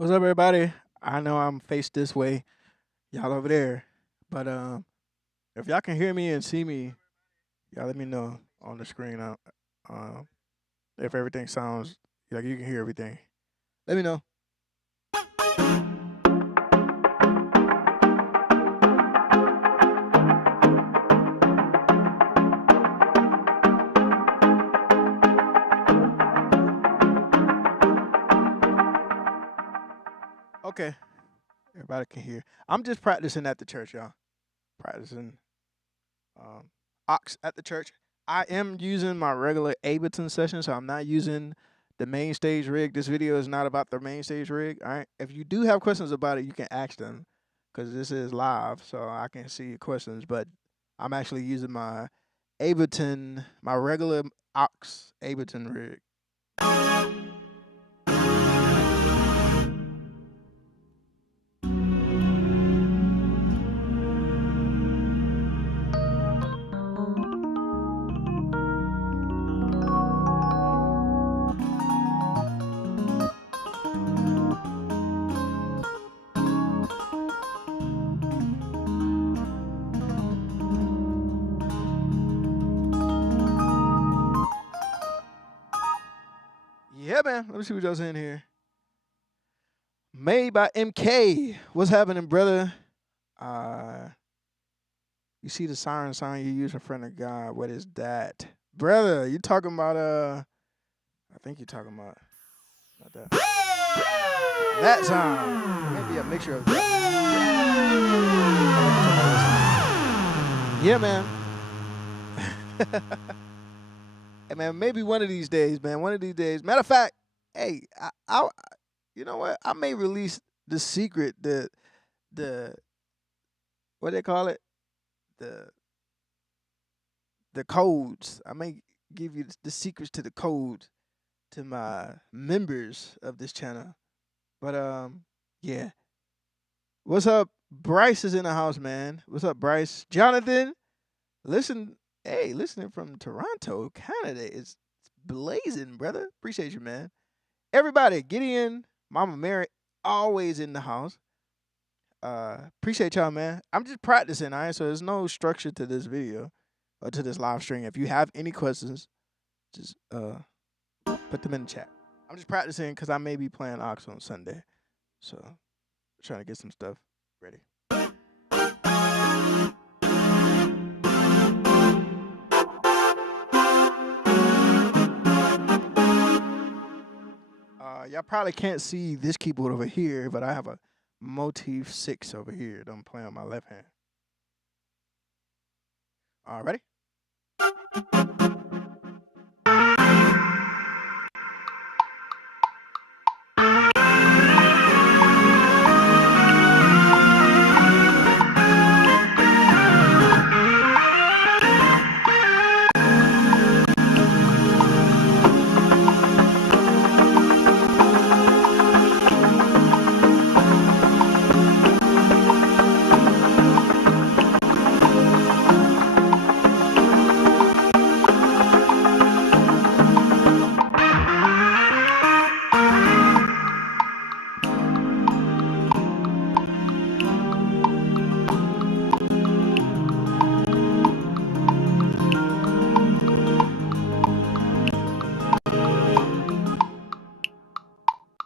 What's up, everybody? I know I'm faced this way, y'all over there, but if y'all can hear me and see me, y'all let me know on the screen. Um, if everything sounds like you can hear everything, let me know. Okay, everybody can hear. I'm just practicing at the church, y'all. Practicing um, AUX at the church. I am using my regular Ableton session, so I'm not using the main stage rig. This video is not about the main stage rig. All right. If you do have questions about it, you can ask them because this is live, so I can see your questions. But I'm actually using my Ableton, my regular AUX Ableton rig. Yeah, man. Let me see what y'all's in here. Made by MK. What's happening, brother? You see the siren sign you use in front of God. What is that? Brother, you talking about I think you're talking about not that. That sound. Maybe a mixture of that. Yeah, man. Hey, man, maybe one of these days, man. One of these days. Matter of fact, hey, you know what? I may release the secret, the what they call it, the the codes. I may give you the secrets to the codes to my members of this channel. But yeah. What's up? Bryce is in the house, man. What's up, Bryce? Jonathan, listening from Toronto, Canada. It's blazing, brother. Appreciate you, man. Everybody, Gideon, Mama Mary, always in the house. Appreciate y'all, man. I'm just practicing, all right? So there's no structure to this video or to this live stream. If you have any questions, just put them in the chat. I'm just practicing because I may be playing Ox on Sunday. So trying to get some stuff ready. Y'all probably can't see this keyboard over here, but I have a Motif 6 over here that I'm playing on my left hand. All ready?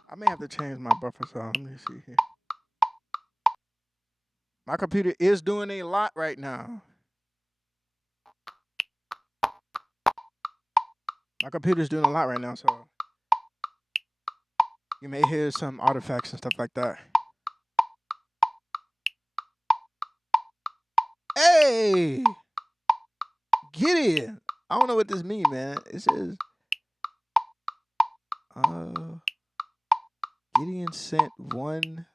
I may have to change my buffer sound. Let me see here. My computer is doing a lot right now. My computer's doing a lot right now, so you may hear some artifacts and stuff like that. Hey! Gideon! I don't know what this means, man. It says, Gideon sent 1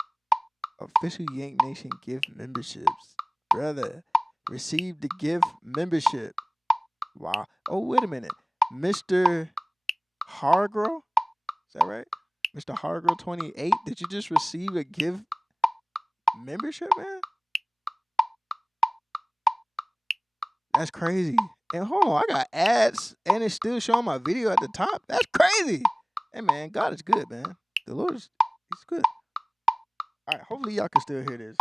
official Yank Nation gift memberships. Brother, received the gift membership. Wow. Oh, wait a minute. Mr. Hargrove? Is that right? Mr. Hargrove 28, did you just receive a gift membership, man? That's crazy. And hold on, I got ads and it's still showing my video at the top. That's crazy. Hey, man, God is good, man. The Lord is, he's good. All right, hopefully y'all can still hear this.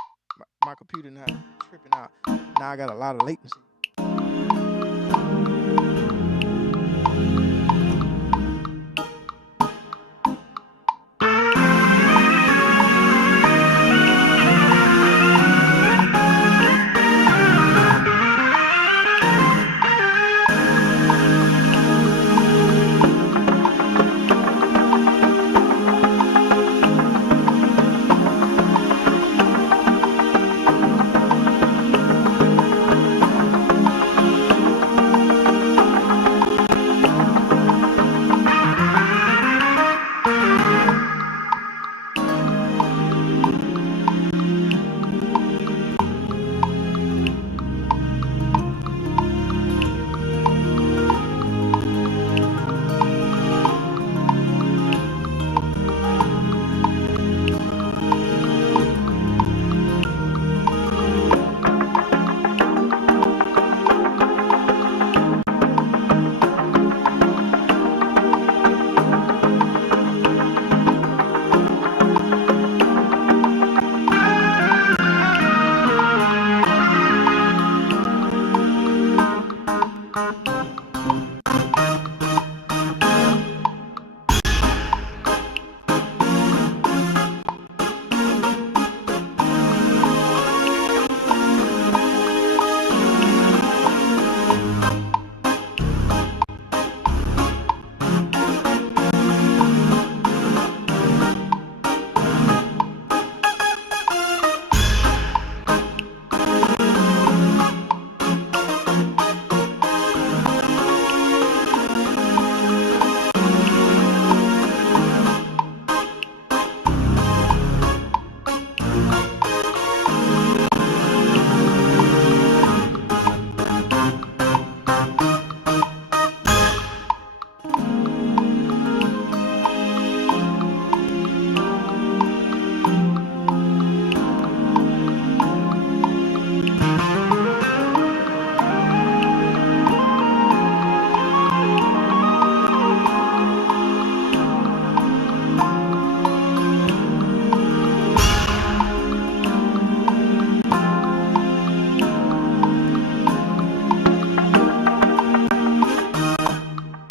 My computer not tripping out. Now I got a lot of latency.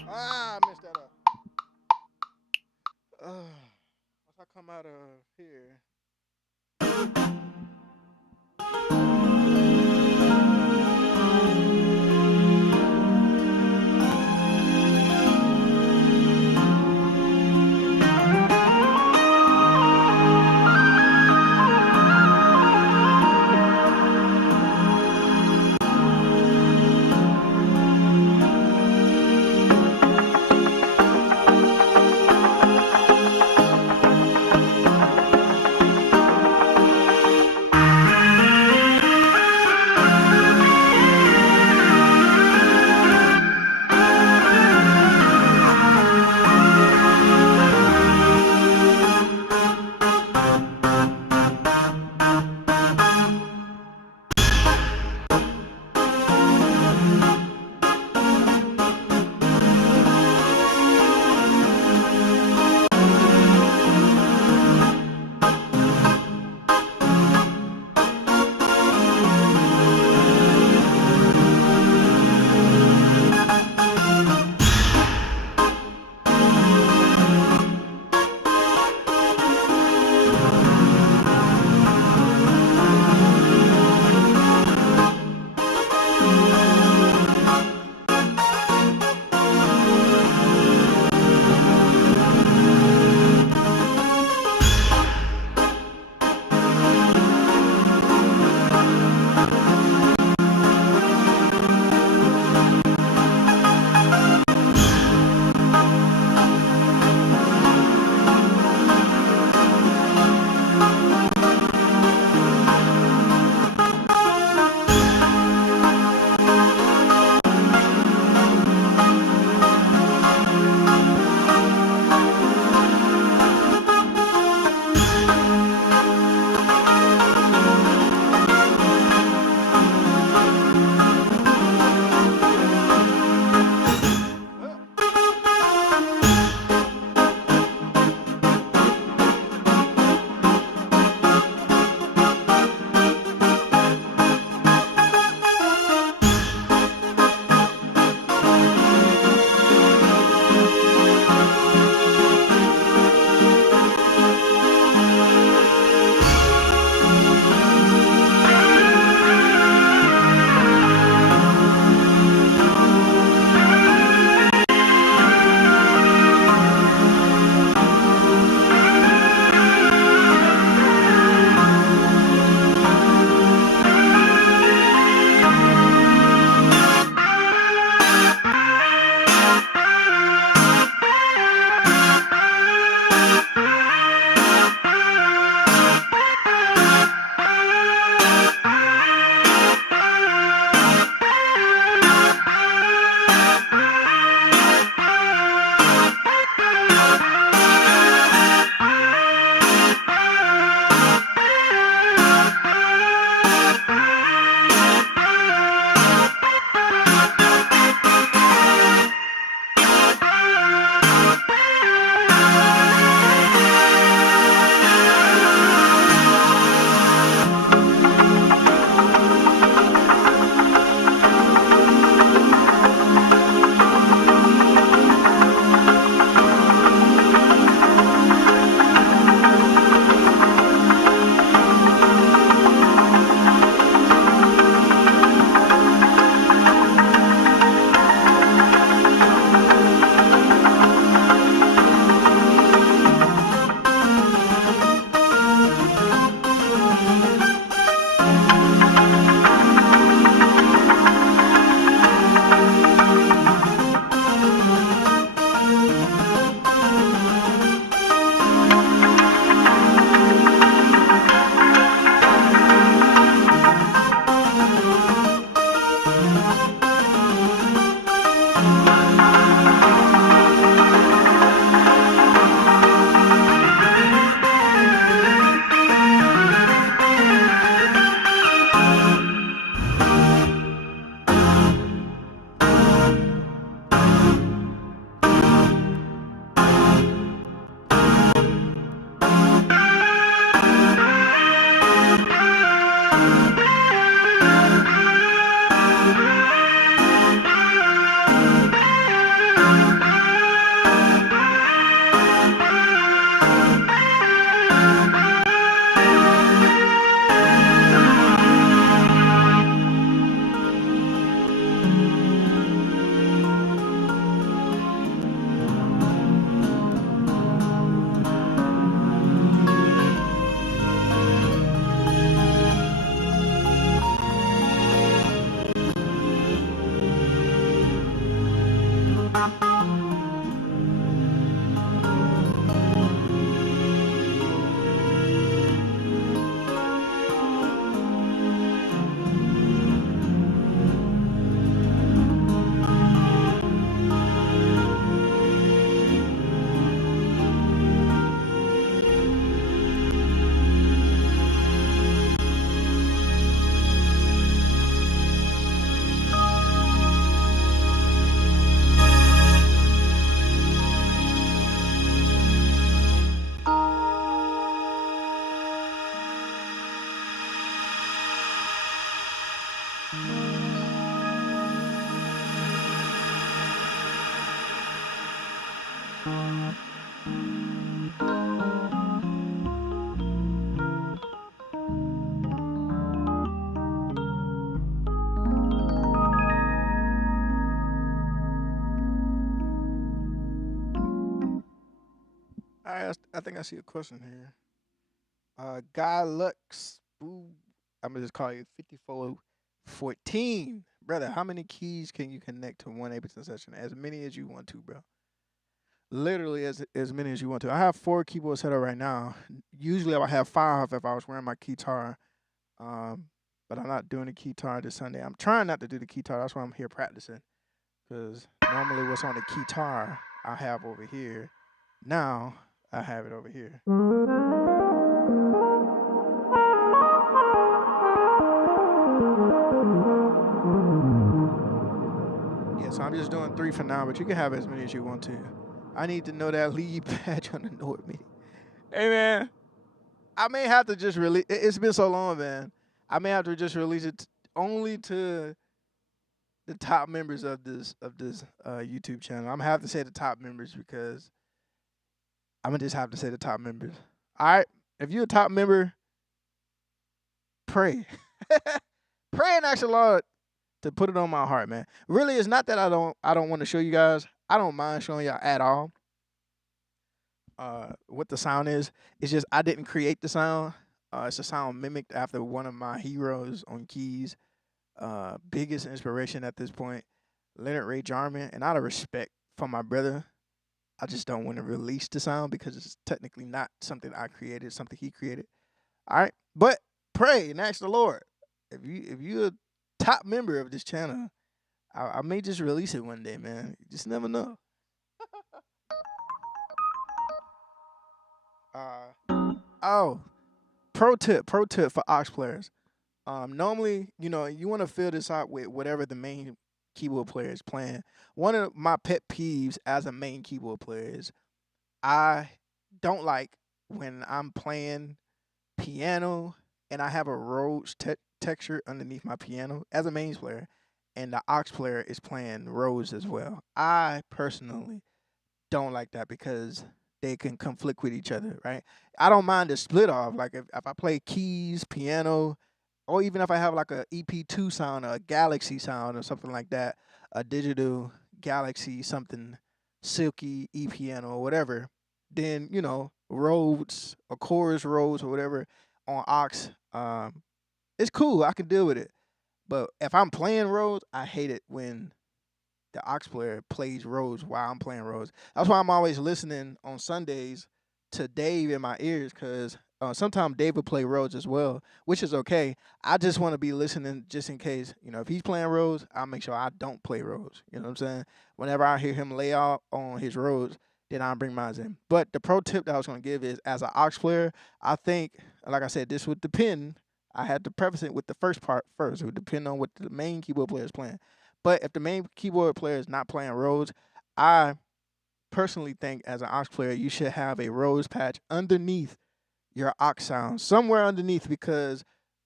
Ah, I messed that up. Once I come out of here. I think I see a question here. Guy Lux. Ooh, I'm gonna just call you 5414. Brother, how many keys can you connect to one Ableton session? As many as you want to, bro. Literally as many as you want to. I have 4 keyboards set up right now. Usually I would have 5 if I was wearing my guitar. Um, but I'm not doing the guitar this Sunday. I'm trying not to do the guitar. That's why I'm here practicing. Because normally what's on the guitar I have over here. Now I have it over here. Yeah, so I'm just doing 3 for now, but you can have as many as you want to. I need to know that lead patch on the Nord MIDI. Hey man, I may have to just release. It's been so long, man. I may have to just release it only to the top members of this YouTube channel. I'm gonna have to say the top members because I'm gonna just have to say the top members. All right, if you're a top member, pray, pray and ask the Lord to put it on my heart, man. Really, it's not that I don't want to show you guys. I don't mind showing y'all at all. What the sound is. It's just I didn't create the sound. It's a sound mimicked after one of my heroes on keys. Biggest inspiration at this point, Leonard Ray Jarman. And out of respect for my brother, I just don't want to release the sound because it's technically not something I created, something he created. All right, but pray and ask the Lord. If you're a top member of this channel, I may just release it one day, man. You just never know. Oh, pro tip for aux players. Normally, you want to fill this out with whatever the main keyboard player is playing. One of my pet peeves as a main keyboard player is I don't like when I'm playing piano and I have a Rhodes texture underneath my piano as a mains player, and the aux player is playing Rhodes as well. I personally don't like that because they can conflict with each other, right? I don't mind the split off. Like if I play keys, piano, or even if I have like a EP2 sound or a Galaxy sound or something like that, a digital Galaxy something silky E piano or whatever, then Rhodes or chorus Rhodes or whatever on aux, it's cool. I can deal with it. But if I'm playing Rhodes, I hate it when the aux player plays Rhodes while I'm playing Rhodes. That's why I'm always listening on Sundays to Dave in my ears because sometimes Dave will play Rhodes as well, which is okay. I just want to be listening just in case, if he's playing Rhodes, I'll make sure I don't play Rhodes. You know what I'm saying? Whenever I hear him lay out on his Rhodes, then I'll bring mine in. But the pro tip that I was going to give is as an aux player, I think, like I said, this would depend. I had to preface it with the first part first. It would depend on what the main keyboard player is playing. But if the main keyboard player is not playing Rhodes, I personally think as an aux player, you should have a Rhodes patch underneath your aux sounds, somewhere underneath, because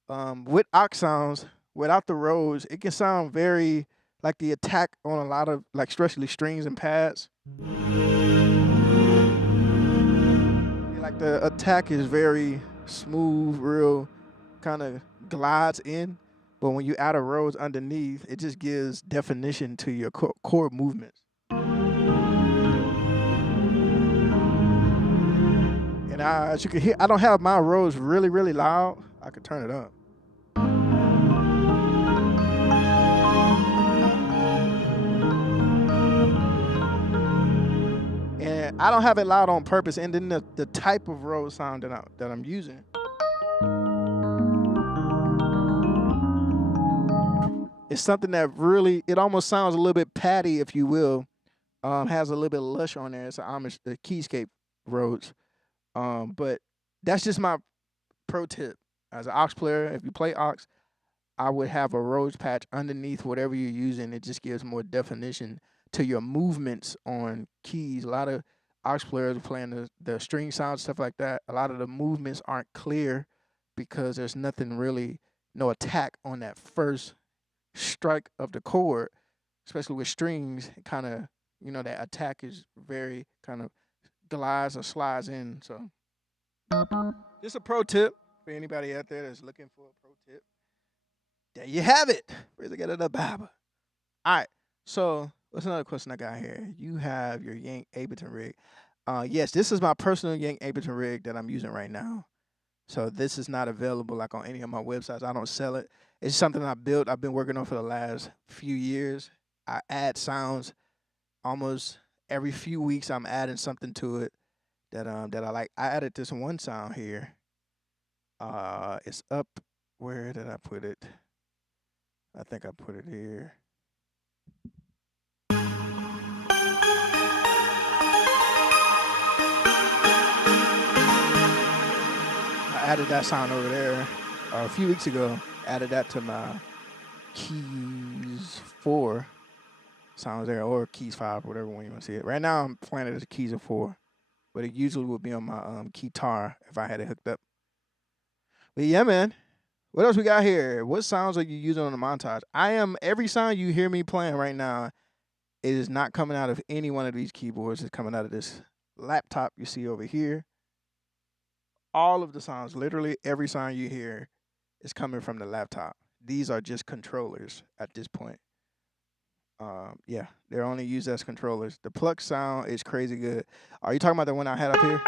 with aux sounds, without the Rhodes, it can sound very like the attack on a lot of, like, especially strings and pads. Like the attack is very smooth, real kind of glides in. But when you add a Rhodes underneath, it just gives definition to your chord movements. And as you can hear, I don't have my Rhodes really, really loud. I could turn it up. And I don't have it loud on purpose. And then the type of Rhodes sound that I'm using. It's something that really, it almost sounds a little bit patty, if you will. Has a little bit of lush on there. It's an Amish, the Keyscape Rhodes. But that's just my pro tip. As an aux player, if you play aux, I would have a Rhodes patch underneath whatever you're using. It just gives more definition to your movements on keys. A lot of aux players are playing the string sound, stuff like that. A lot of the movements aren't clear because there's nothing really, no attack on that first strike of the chord, especially with strings. Kind of, that attack is very kind of glides or slides in. So just a pro tip for anybody out there that's looking for a pro tip. There you have it. Where's it get in the Bible? All right. So what's another question I got here? You have your Yank Ableton rig. Yes, this is my personal Yank Ableton rig that I'm using right now. So this is not available like on any of my websites. I don't sell it. It's something I built. I've been working on for the last few years. I add sounds almost every few weeks. I'm adding something to it that I like. I added this one sound here. It's up. Where did I put it? I think I put it here. I added that sound over there a few weeks ago. Added that to my keys 4 sounds there, or keys 5, whatever one you want to see it. Right now I'm playing it as keys of 4, but it usually would be on my guitar if I had it hooked up. But yeah, man. What else we got here? What sounds are you using on the montage? Every sound you hear me playing right now, it is not coming out of any one of these keyboards. It's coming out of this laptop you see over here. All of the sounds, literally every sound you hear, is coming from the laptop. These are just controllers at this point. Yeah, they're only used as controllers. The pluck sound is crazy good. Are you talking about the one I had up here?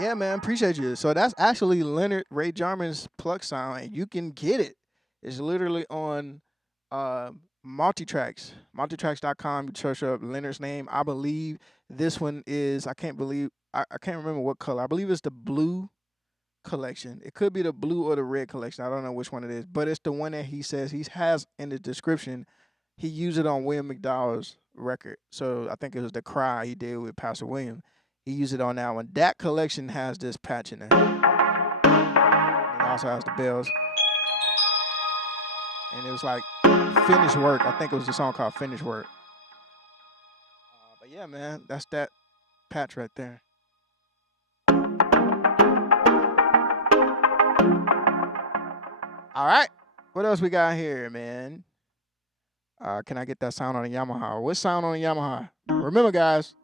Yeah, man, appreciate you. So that's actually Leonard Ray Jarman's pluck sound, and you can get it. It's literally on Multitracks, multitracks.com. You search up Leonard's name. I believe this one is, I can't remember what color. I believe it's the blue collection. It could be the blue or the red collection. I don't know which one it is, but it's the one that he says he has in the description. He used it on William McDowell's record. So I think it was The Cry he did with Pastor William. He used it on that one. That collection has this patch in there. It also has the bells. And it was like Finish Work. I think it was a song called Finish Work. But yeah, man, that's that patch right there. All right. What else we got here, man? Can I get that sound on a Yamaha? What sound on a Yamaha? Remember, guys,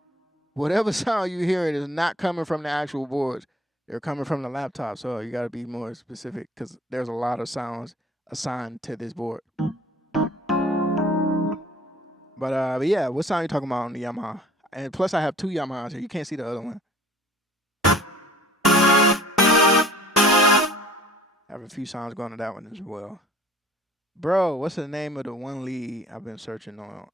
whatever sound you hearing is not coming from the actual boards. They're coming from the laptop. So you got to be more specific because there's a lot of sounds assigned to this board. But yeah, what sound you talking about on the Yamaha? And plus, I have 2 Yamahas here. You can't see the other one. I have a few sounds going to that one as well. Bro, what's the name of the one lead I've been searching on?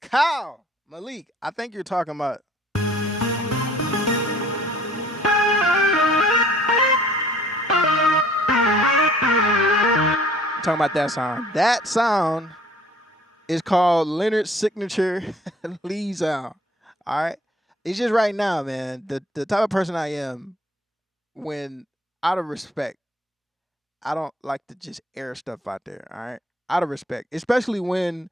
Kyle Malik. I think you're talking about. Talking about that sound. That sound is called Leonard's signature lead sound. All right. It's just right now, man. The type of person I am, when out of respect, I don't like to just air stuff out there. All right. Out of respect. Especially when,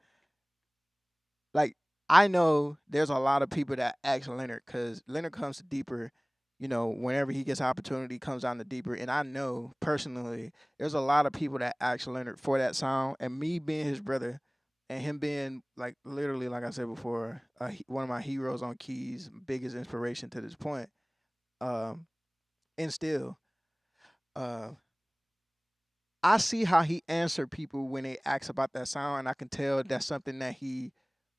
like, I know there's a lot of people that ask Leonard because Leonard comes to deeper, whenever he gets opportunity, comes down to deeper. And I know personally there's a lot of people that ask Leonard for that sound. And me being his brother and him being, like, literally, like I said before, one of my heroes on keys, biggest inspiration to this point. And still, I see how he answered people when they ask about that sound. And I can tell that's something that he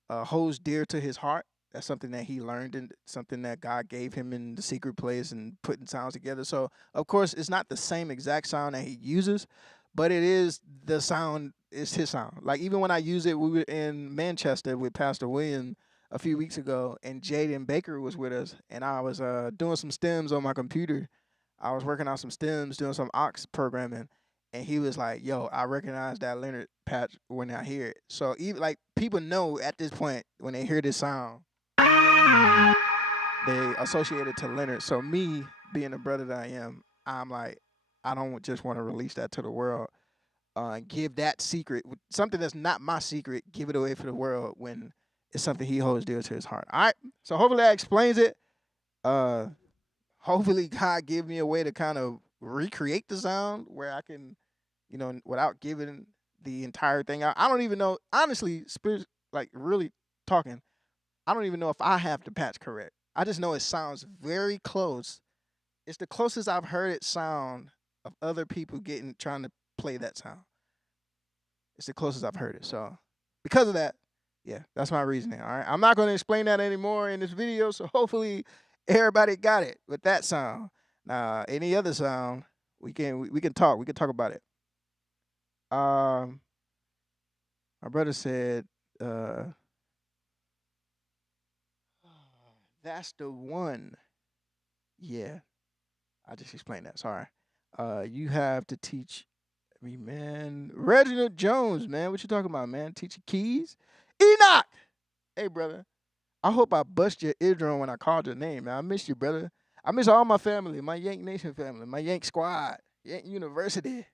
holds dear to his heart. That's something that he learned and something that God gave him in the secret place and putting sounds together. So, of course, it's not the same exact sound that he uses, but it is the sound. It's his sound. Like, even when I use it, we were in Manchester with Pastor William a few weeks ago, and Jaden Baker was with us, and I was doing some stems on my computer. I was working on some stems, doing some AUX programming, and he was like, "Yo, I recognize that Leonard patch when I hear it." So even like people know at this point when they hear this sound, they associate it to Leonard. So me being the brother that I am, I'm like, I don't just want to release that to the world and give that secret, something that's not my secret, give it away for the world when it's something he holds dear to his heart. All right. So hopefully that explains it. Hopefully God give me a way to kind of recreate the sound where I can, without giving the entire thing out. I don't even know, honestly, like really talking, I don't even know if I have the patch correct. I just know it sounds very close It's the closest I've heard it sound of other people trying to play that sound. It's the closest I've heard it. So because of that, yeah, that's my reasoning. All right. I'm not going to explain that anymore in this video. So hopefully everybody got it with that sound. Now, any other sound, we can talk. We can talk about it. My brother said, uh, that's the one. Yeah, I just explained that. Sorry. You have to teach me, man. Reginald Jones, man. What you talking about, man? Teaching keys? Enoch! Hey, brother. I hope I bust your eardrum when I called your name, man. I miss you, brother. I miss all my family, my Yank Nation family, my Yank squad, Yank University.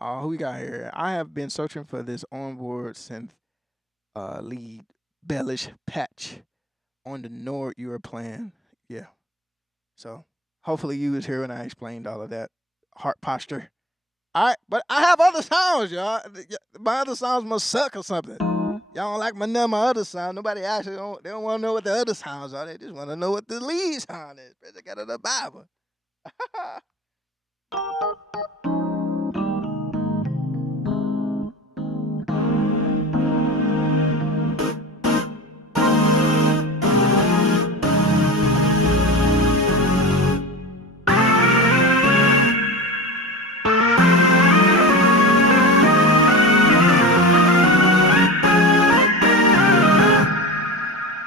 Oh, who we got here? I have been searching for this onboard synth lead bellish patch on the Nord you were playing. Yeah. So hopefully you was here when I explained all of that heart posture. All right, but I have other sounds, y'all. My other sounds must suck or something. Y'all don't like my other sound. Nobody actually they don't want to know what the other sounds are. They just want to know what the lead sound is. They got it in the Bible.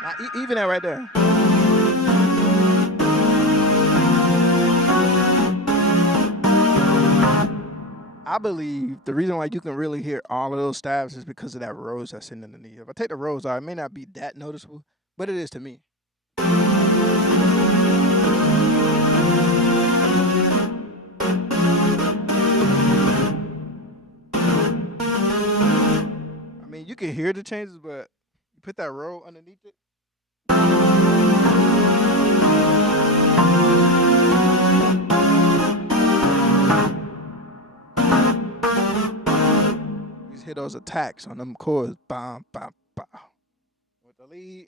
Now, even that right there. I believe the reason why you can really hear all of those stabs is because of that rose that's sitting underneath. If I take the rose out, it may not be that noticeable, but it is to me. I mean, you can hear the changes, but you put that row underneath it. You just hear those attacks on them chords. Bam, bam, bam. With the lead.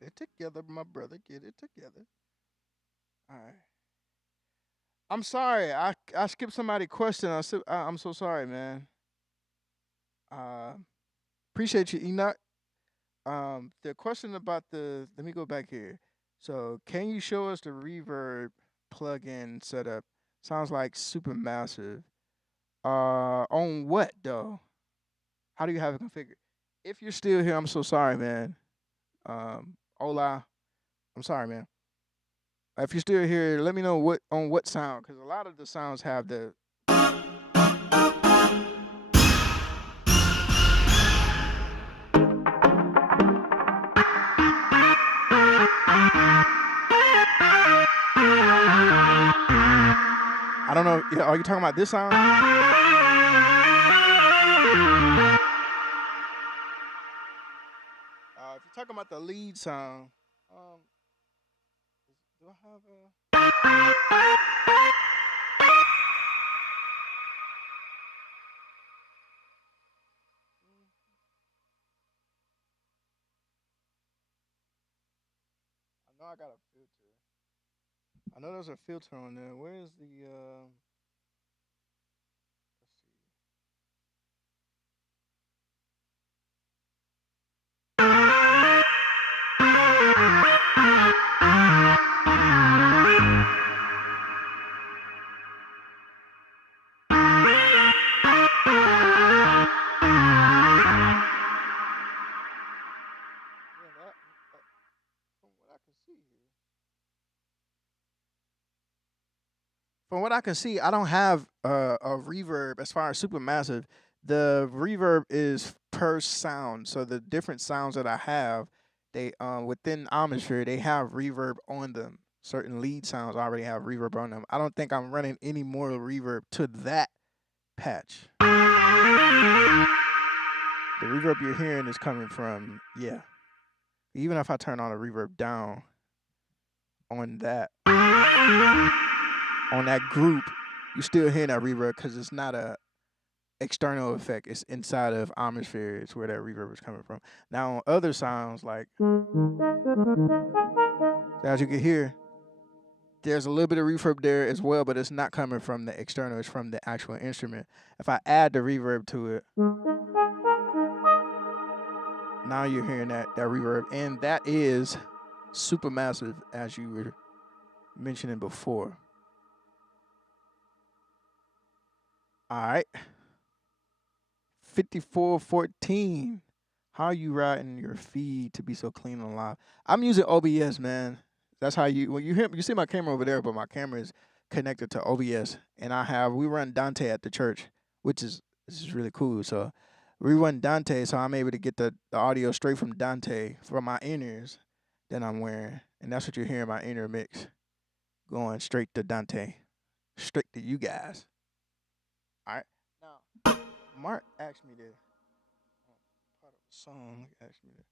Get it together, my brother. Get it together. All right. I'm sorry. I skipped somebody's question. I'm so sorry, man. Uh, appreciate you, Enoch. The question about the. Let me go back here. So can you show us the reverb plugin setup? Sounds like super massive. On what though? How do you have it configured? If you're still here, I'm so sorry, man. Hola, I'm sorry, man. If you're still here, let me know what sound, because a lot of the sounds have the. I don't know. Are you talking about this sound? If you're talking about the lead sound, do I have a? I know I got a filter. I know there's a filter on there. Where is the? Let's see. Yeah, from what I can see here. From what I can see, I don't have a reverb as far as supermassive. The reverb is per sound, so the different sounds that I have, they within Omnisphere, they have reverb on them. Certain lead sounds already have reverb on them. I don't think I'm running any more reverb to that patch. The reverb you're hearing is coming from, yeah. Even if I turn on the reverb down on that group, you still hearing that reverb because it's not a external effect. It's inside of Omnisphere. It's where that reverb is coming from. Now on other sounds, like as you can hear, there's a little bit of reverb there as well, but it's not coming from the external. It's from the actual instrument. If I add the reverb to it, now you're hearing that reverb, and that is super massive, as you were mentioning before. All right. 5414. How are you routing your feed to be so clean and live? I'm using OBS, man. That's how you you see my camera over there, but my camera is connected to OBS, and we run Dante at the church, which is this is really cool. So we run Dante, so I'm able to get the audio straight from Dante from my in-ears that I'm wearing, and that's what you're hearing, my inner mix going straight to Dante, straight to you guys. All right. Now, Mark asked me to part of the song. Asked me to.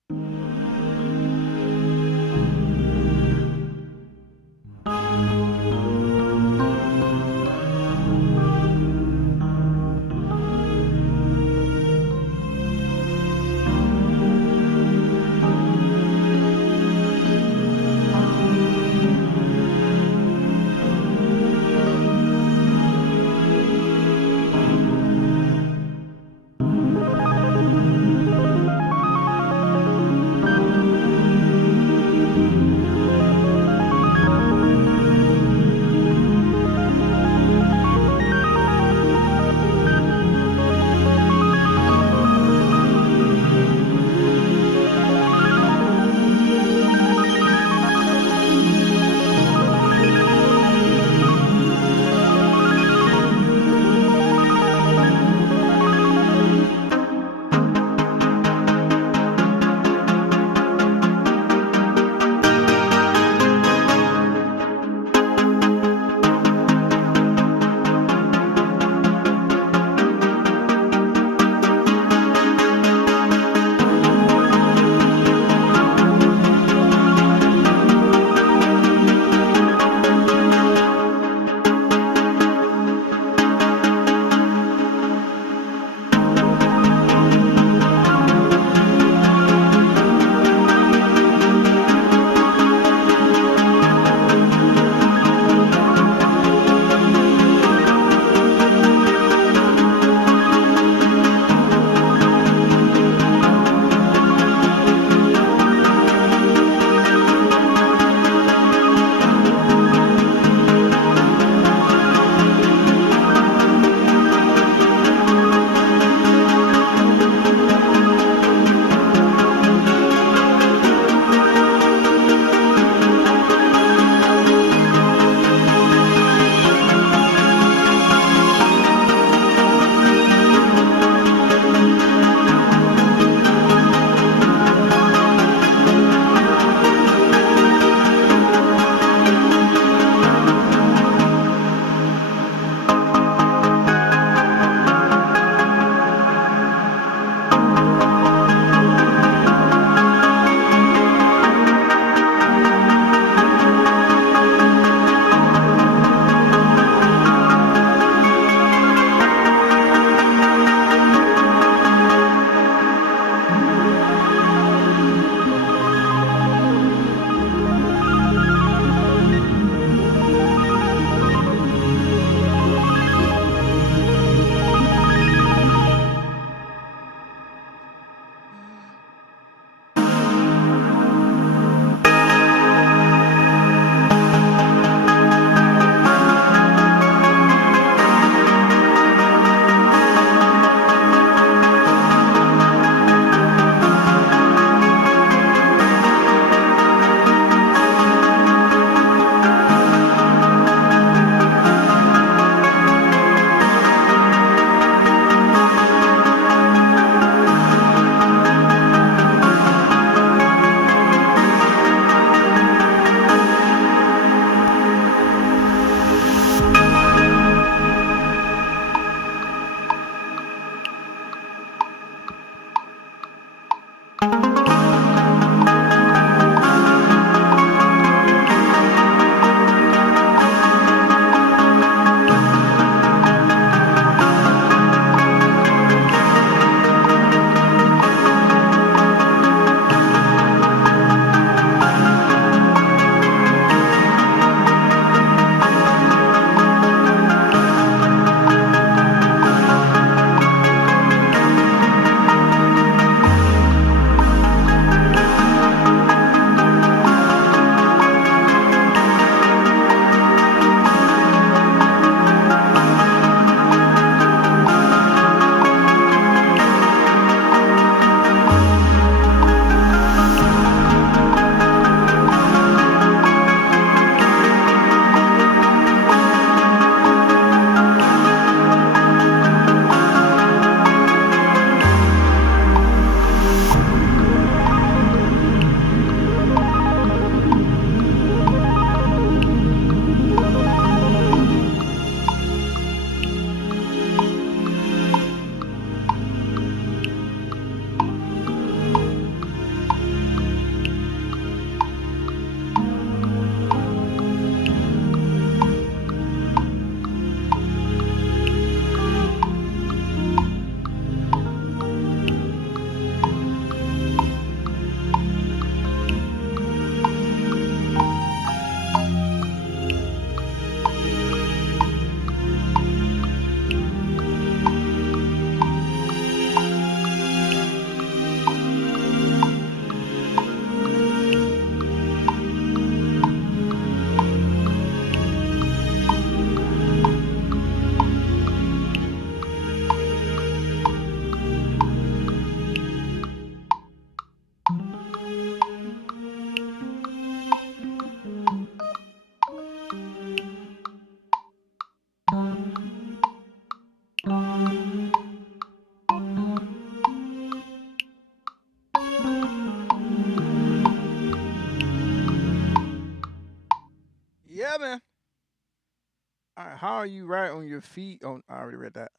How are you right on your feet? Oh, I already read that.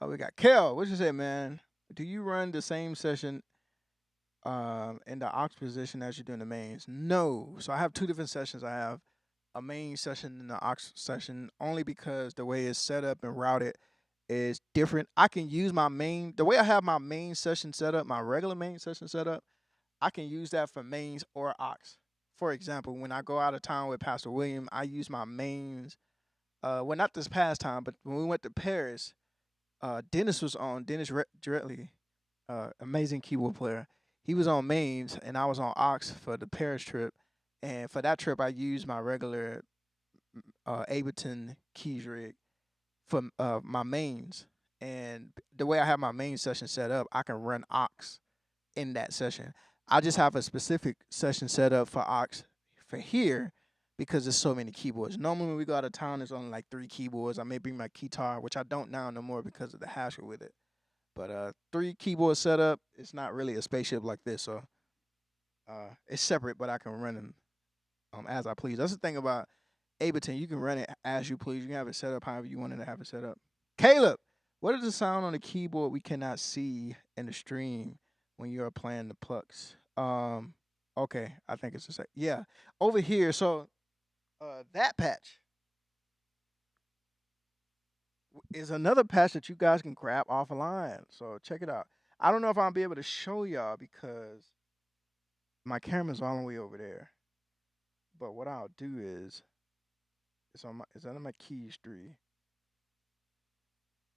Oh, we got Kel. What you say, man? Do you run the same session in the aux position as you do in the mains? No. So I have two different sessions. I have a main session and the aux session only because the way it's set up and routed is different. I can use my main, the way I have my main session set up, my regular main session set up, I can use that for mains or aux. For example, when I go out of town with Pastor William, I use my mains. Well, not this past time, but when we went to Paris, Dennis was on, Directly, amazing keyboard player. He was on mains and I was on aux for the Paris trip. And for that trip, I used my regular Ableton Keys Rig for my mains. And the way I have my main session set up, I can run aux in that session. I just have a specific session set up for aux for here because there's so many keyboards. Normally when we go out of town, there's only like 3 keyboards. I may bring my guitar, which I don't now no more because of the hassle with it. But 3 keyboard setup, it's not really a spaceship like this, so it's separate, but I can run them as I please. That's the thing about Ableton. You can run it as you please. You can have it set up however you wanted to have it set up. Caleb, what is the sound on the keyboard we cannot see in the stream when you are playing the plucks? Okay, I think it's the same. Yeah, over here. So that patch is another patch that you guys can grab offline. So check it out. I don't know if I'll be able to show y'all because my camera's all the way over there. But what I'll do is it's under my keys 3.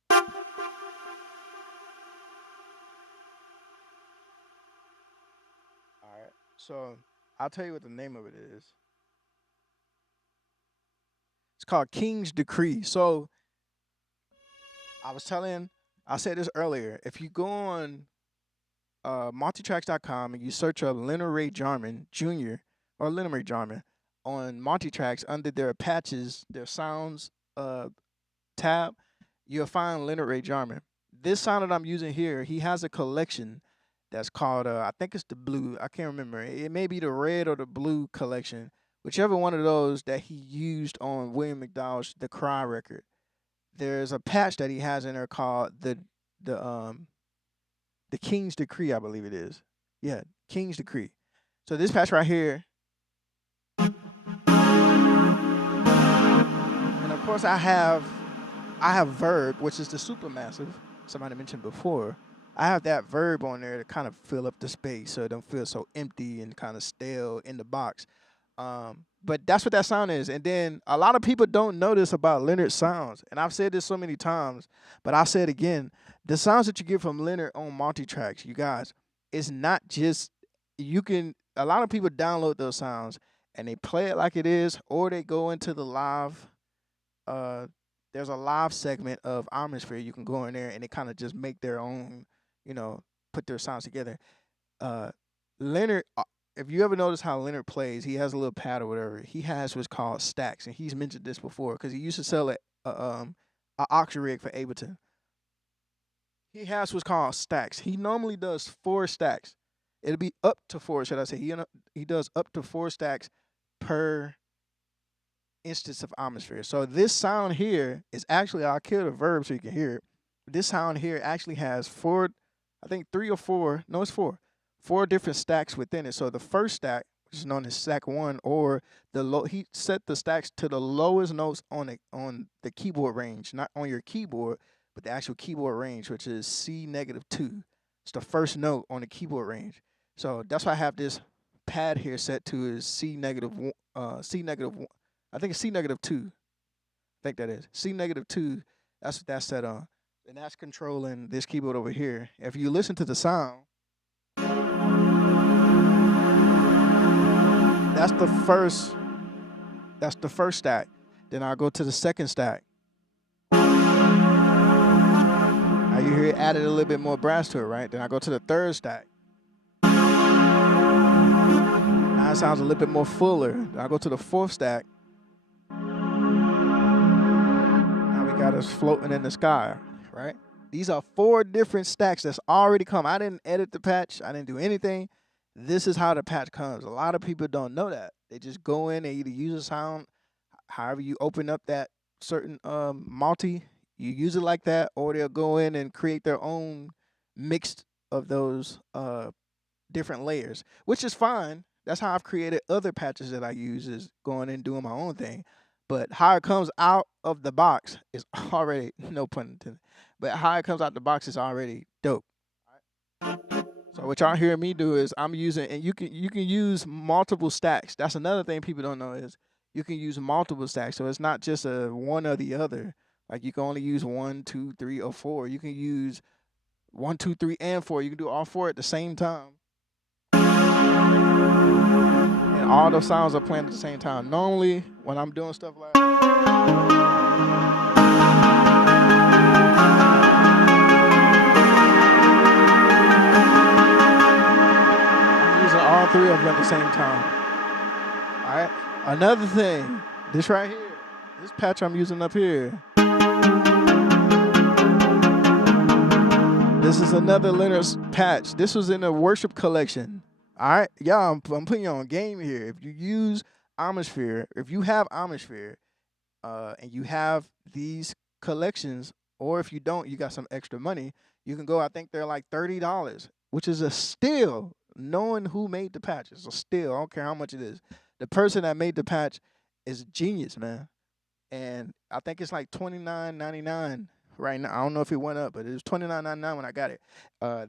All right. So I'll tell you what the name of it is. It's called King's Decree. So I said this earlier. If you go on multitracks.com and you search up Leonard Ray Jarman Jr. or Leonard Ray Jarman on Multitracks under their patches, their sounds tab, you'll find Leonard Ray Jarman. This sound that I'm using here, he has a collection that's called, I think it's the blue. I can't remember. It may be the red or the blue collection, whichever one of those that he used on William McDowell's The Cry record. There's a patch that he has in there called the King's Decree, I believe it is. Yeah, King's Decree. So this patch right here, and of course I have Verb, which is the Supermassive. Somebody mentioned before. I have that Verb on there to kind of fill up the space so it don't feel so empty and kind of stale in the box. But that's what that sound is. And then a lot of people don't know this about Leonard's sounds. And I've said this so many times, but I'll say it again. The sounds that you get from Leonard on Multitracks, you guys, it's not just, a lot of people download those sounds and they play it like it is, or they go into the live, there's a live segment of Atmosphere. You can go in there and they kind of just make their own, put their sounds together. Leonard, if you ever notice how Leonard plays, he has a little pad or whatever. He has what's called stacks, and he's mentioned this before because he used to sell a aux rig for Ableton. He has what's called stacks. He normally does 4 stacks. It'll be up to 4, should I say? He does up to 4 stacks per instance of Atmosphere. So this sound here is actually, I'll kill the Verb so you can hear it. This sound here actually has 4, I think 3 or 4. No, it's 4. 4 different stacks within it. So the first stack, which is known as stack 1, or he set the stacks to the lowest notes on the keyboard range, not on your keyboard, but the actual keyboard range, which is C-2. It's the first note on the keyboard range. So that's why I have this pad here set to is C-1. I think it's C-2. I think that is C-2. That's what that's set on, and that's controlling this keyboard over here. If you listen to the sound, that's the first stack. Then I'll go to the second stack. Now you hear it added a little bit more brass to it, right? Then I go to the third stack. Now it sounds a little bit more fuller. Then I go to the fourth stack. Now we got us floating in the sky, right? These are 4 different stacks that's already come. I didn't edit the patch. I didn't do anything. This is how the patch comes. A lot of people don't know that. They just go in, they either use a sound, however you open up that certain multi, you use it like that, or they'll go in and create their own mix of those different layers, which is fine. That's how I've created other patches that I use, is going and doing my own thing. But how it comes out of the box is already, no pun intended, but how it comes out the box is already dope. So what y'all hear me do is I'm using, and you can use multiple stacks. That's another thing people don't know, is you can use multiple stacks. So it's not just a one or the other. Like you can only use 1, 2, 3, or 4. You can use 1, 2, 3, and 4. You can do all 4 at the same time, and all those sounds are playing at the same time. Normally, when I'm doing stuff like I'm using all 3 of them at the same time. All right. Another thing, this right here, this patch I'm using up here. This is another Leonard's patch. This was in a worship collection. All right, y'all, I'm putting you on game here. If you use Atmosphere, if you have Atmosphere, and you have these collections, or if you don't, you got some extra money, you can go. I think they're like $30, which is a steal. Knowing who made the patch is a steal. I don't care how much it is. The person that made the patch is a genius, man. And I think it's like $29.99 right now. I don't know if it went up, but it was $29.99 when I got it.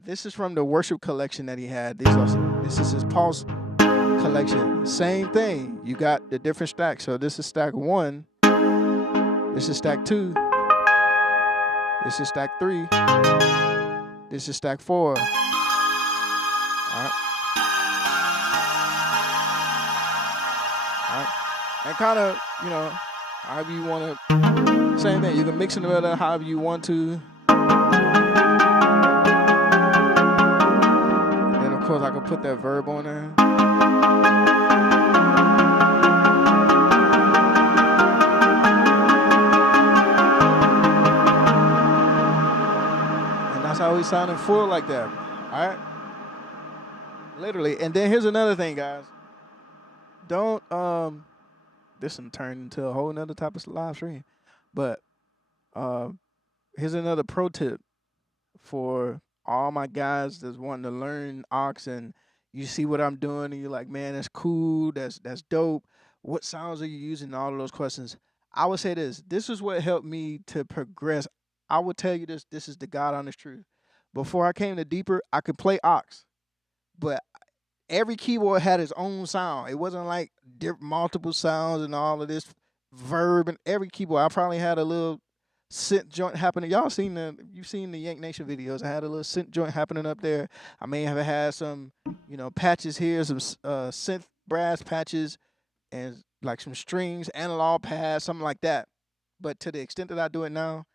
This is from the worship collection that he had. This is his Pulse collection. Same thing. You got the different stacks. So this is stack 1. This is stack 2. This is stack 3. This is stack 4. All right. All right. And kind of, however you want to, same thing. You can mix it together however you want to. And then, of course, I can put that verb on there. And that's how we sounding full like that. All right? Literally. And then here's another thing, guys. Don't, this one turned into a whole nother type of live stream. But here's another pro tip for all my guys that's wanting to learn aux, and you see what I'm doing and you're like, man, that's cool, that's dope. What sounds are you using? All of those questions. I would say this is what helped me to progress. I would tell you this is the God honest truth. Before I came to Deeper, I could play aux, but every keyboard had its own sound. It wasn't like multiple sounds and all of this verb, and every keyboard. I probably had a little synth joint happening. You've seen the Yank Nation videos. I had a little synth joint happening up there. I may have had some, patches here, some synth brass patches, and like some strings, analog pads, something like that. But to the extent that I do it now,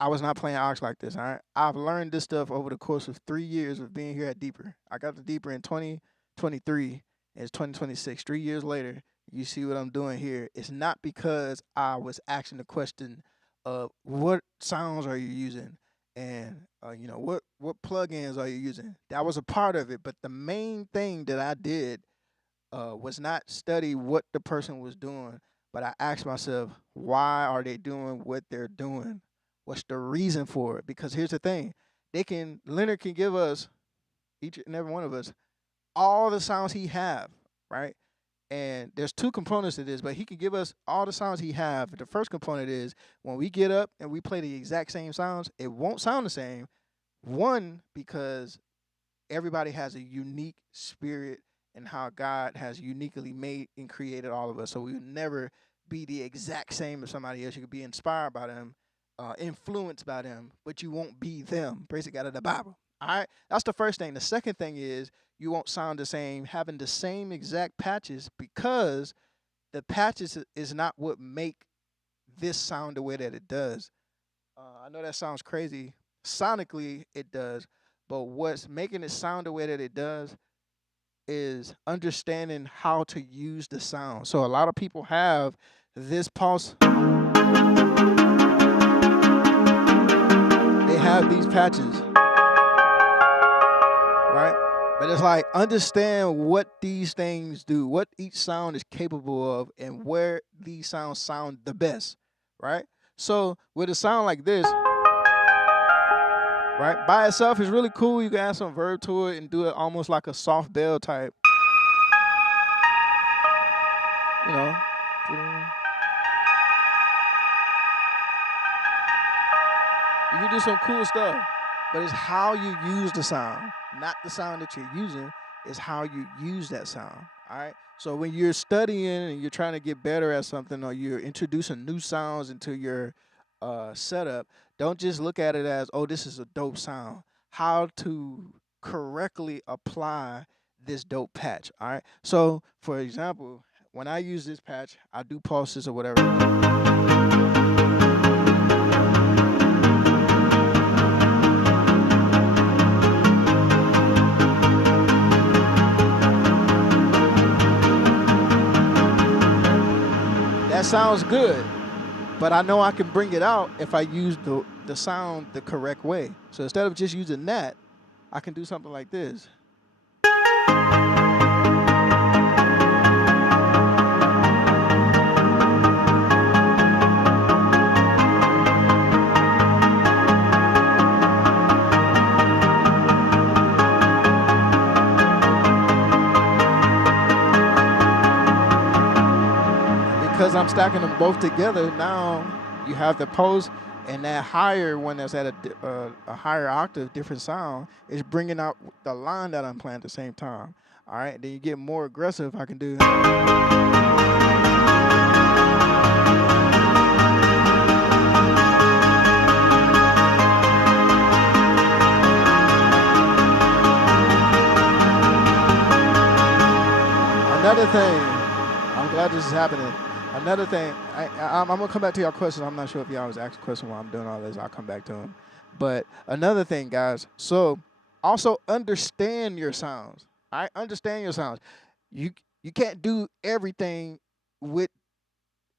I was not playing aux like this. All right, I've learned this stuff over the course of 3 years of being here at Deeper. I got to Deeper in 2023. It's 2026. 3 years later, you see what I'm doing here. It's not because I was asking the question of what sounds are you using, and what plugins are you using. That was a part of it, but the main thing that I did was not study what the person was doing, but I asked myself, why are they doing what they're doing? What's the reason for it? Because here's the thing. Leonard can give us, each and every one of us, all the sounds he have, right? And there's 2 components to this, but he can give us all the sounds he have. The first component is when we get up and we play the exact same sounds, it won't sound the same. One, because everybody has a unique spirit and how God has uniquely made and created all of us. So we will never be the exact same as somebody else. You could be inspired by them, influenced by them, but you won't be them. Praise God of the Bible. All right, that's the first thing. The second thing is you won't sound the same, having the same exact patches, because the patches is not what make this sound the way that it does. I know that sounds crazy. Sonically, it does, but what's making it sound the way that it does is understanding how to use the sound. So a lot of people have this pulse. They have these patches, right? But it's like, understand what these things do, what each sound is capable of, and where these sounds sound the best. right? So with a sound like this, right, by itself is really cool. You can add some verb to it and do it almost like a soft bell type, you know. You can do some cool stuff, but it's how you use the sound, not the sound that you're using. It's how you use that sound. All right. So when you're studying and you're trying to get better at something, or you're introducing new sounds into your setup, don't just look at it as, oh, this is a dope sound. How to correctly apply this dope patch. All right. So for example, when I use this patch, I do pulses or whatever. That sounds good, but I know I can bring it out if I use the sound the correct way. So instead of just using that, I can do something like this. Because I'm stacking them both together, now you have the post, and that higher one that's at a higher octave, different sound, is bringing out the line that I'm playing at the same time. All right, then you get more aggressive. I can do another thing. I'm glad this is happening. Another thing, I'm gonna come back to your questions. I'm not sure if y'all was asking questions while I'm doing all this. I'll come back to them. But another thing, guys. So also understand your sounds. All right, understand your sounds. You can't do everything with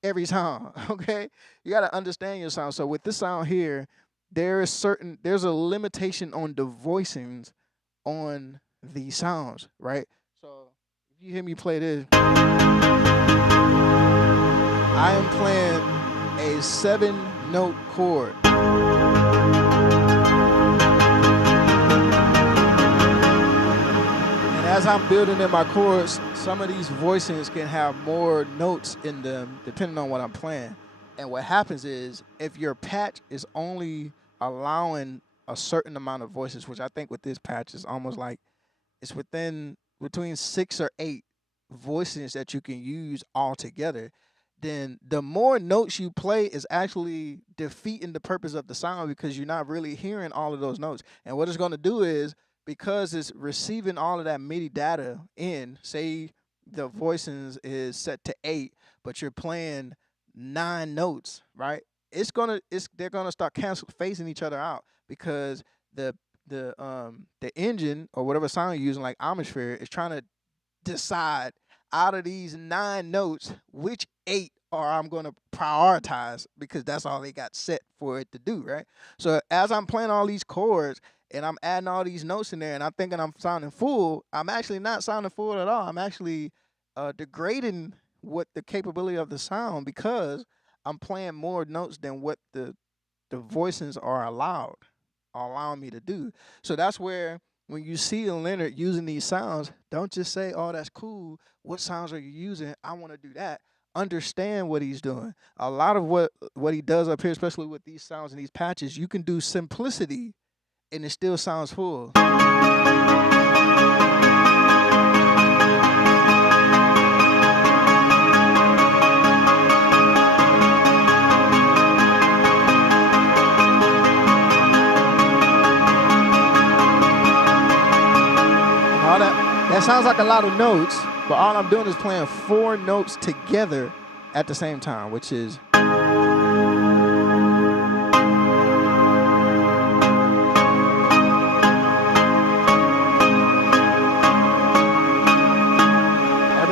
every sound. Okay, you gotta understand your sound. So with this sound here, there's a limitation on the voicings on these sounds, right? So if you hear me play this, I am playing a 7-note chord. And as I'm building in my chords, some of these voicings can have more notes in them depending on what I'm playing. And what happens is, if your patch is only allowing a certain amount of voices, which I think with this patch is almost like it's between 6 or 8 voicings that you can use all together, then the more notes you play is actually defeating the purpose of the sound, because you're not really hearing all of those notes. And what it's going to do is, because it's receiving all of that MIDI data in, say the voicings is set to 8, but you're playing 9 notes, right? They're gonna start phasing each other out, because the engine or whatever sound you're using, like Omnisphere, is trying to decide out of these 9 notes which 8 are I'm going to prioritize, because that's all they got set for it to do, right? So as I'm playing all these chords and I'm adding all these notes in there and I'm thinking I'm sounding full, I'm actually not sounding full at all. I'm actually degrading what the capability of the sound, because I'm playing more notes than what the voicings are allowing me to do. So that's where, when you see Leonard using these sounds, don't just say, oh, that's cool. What sounds are you using? I want to do that. Understand what he's doing. A lot of what he does up here, especially with these sounds and these patches, you can do simplicity and it still sounds full. That sounds like a lot of notes, but all I'm doing is playing 4 notes together at the same time, which is every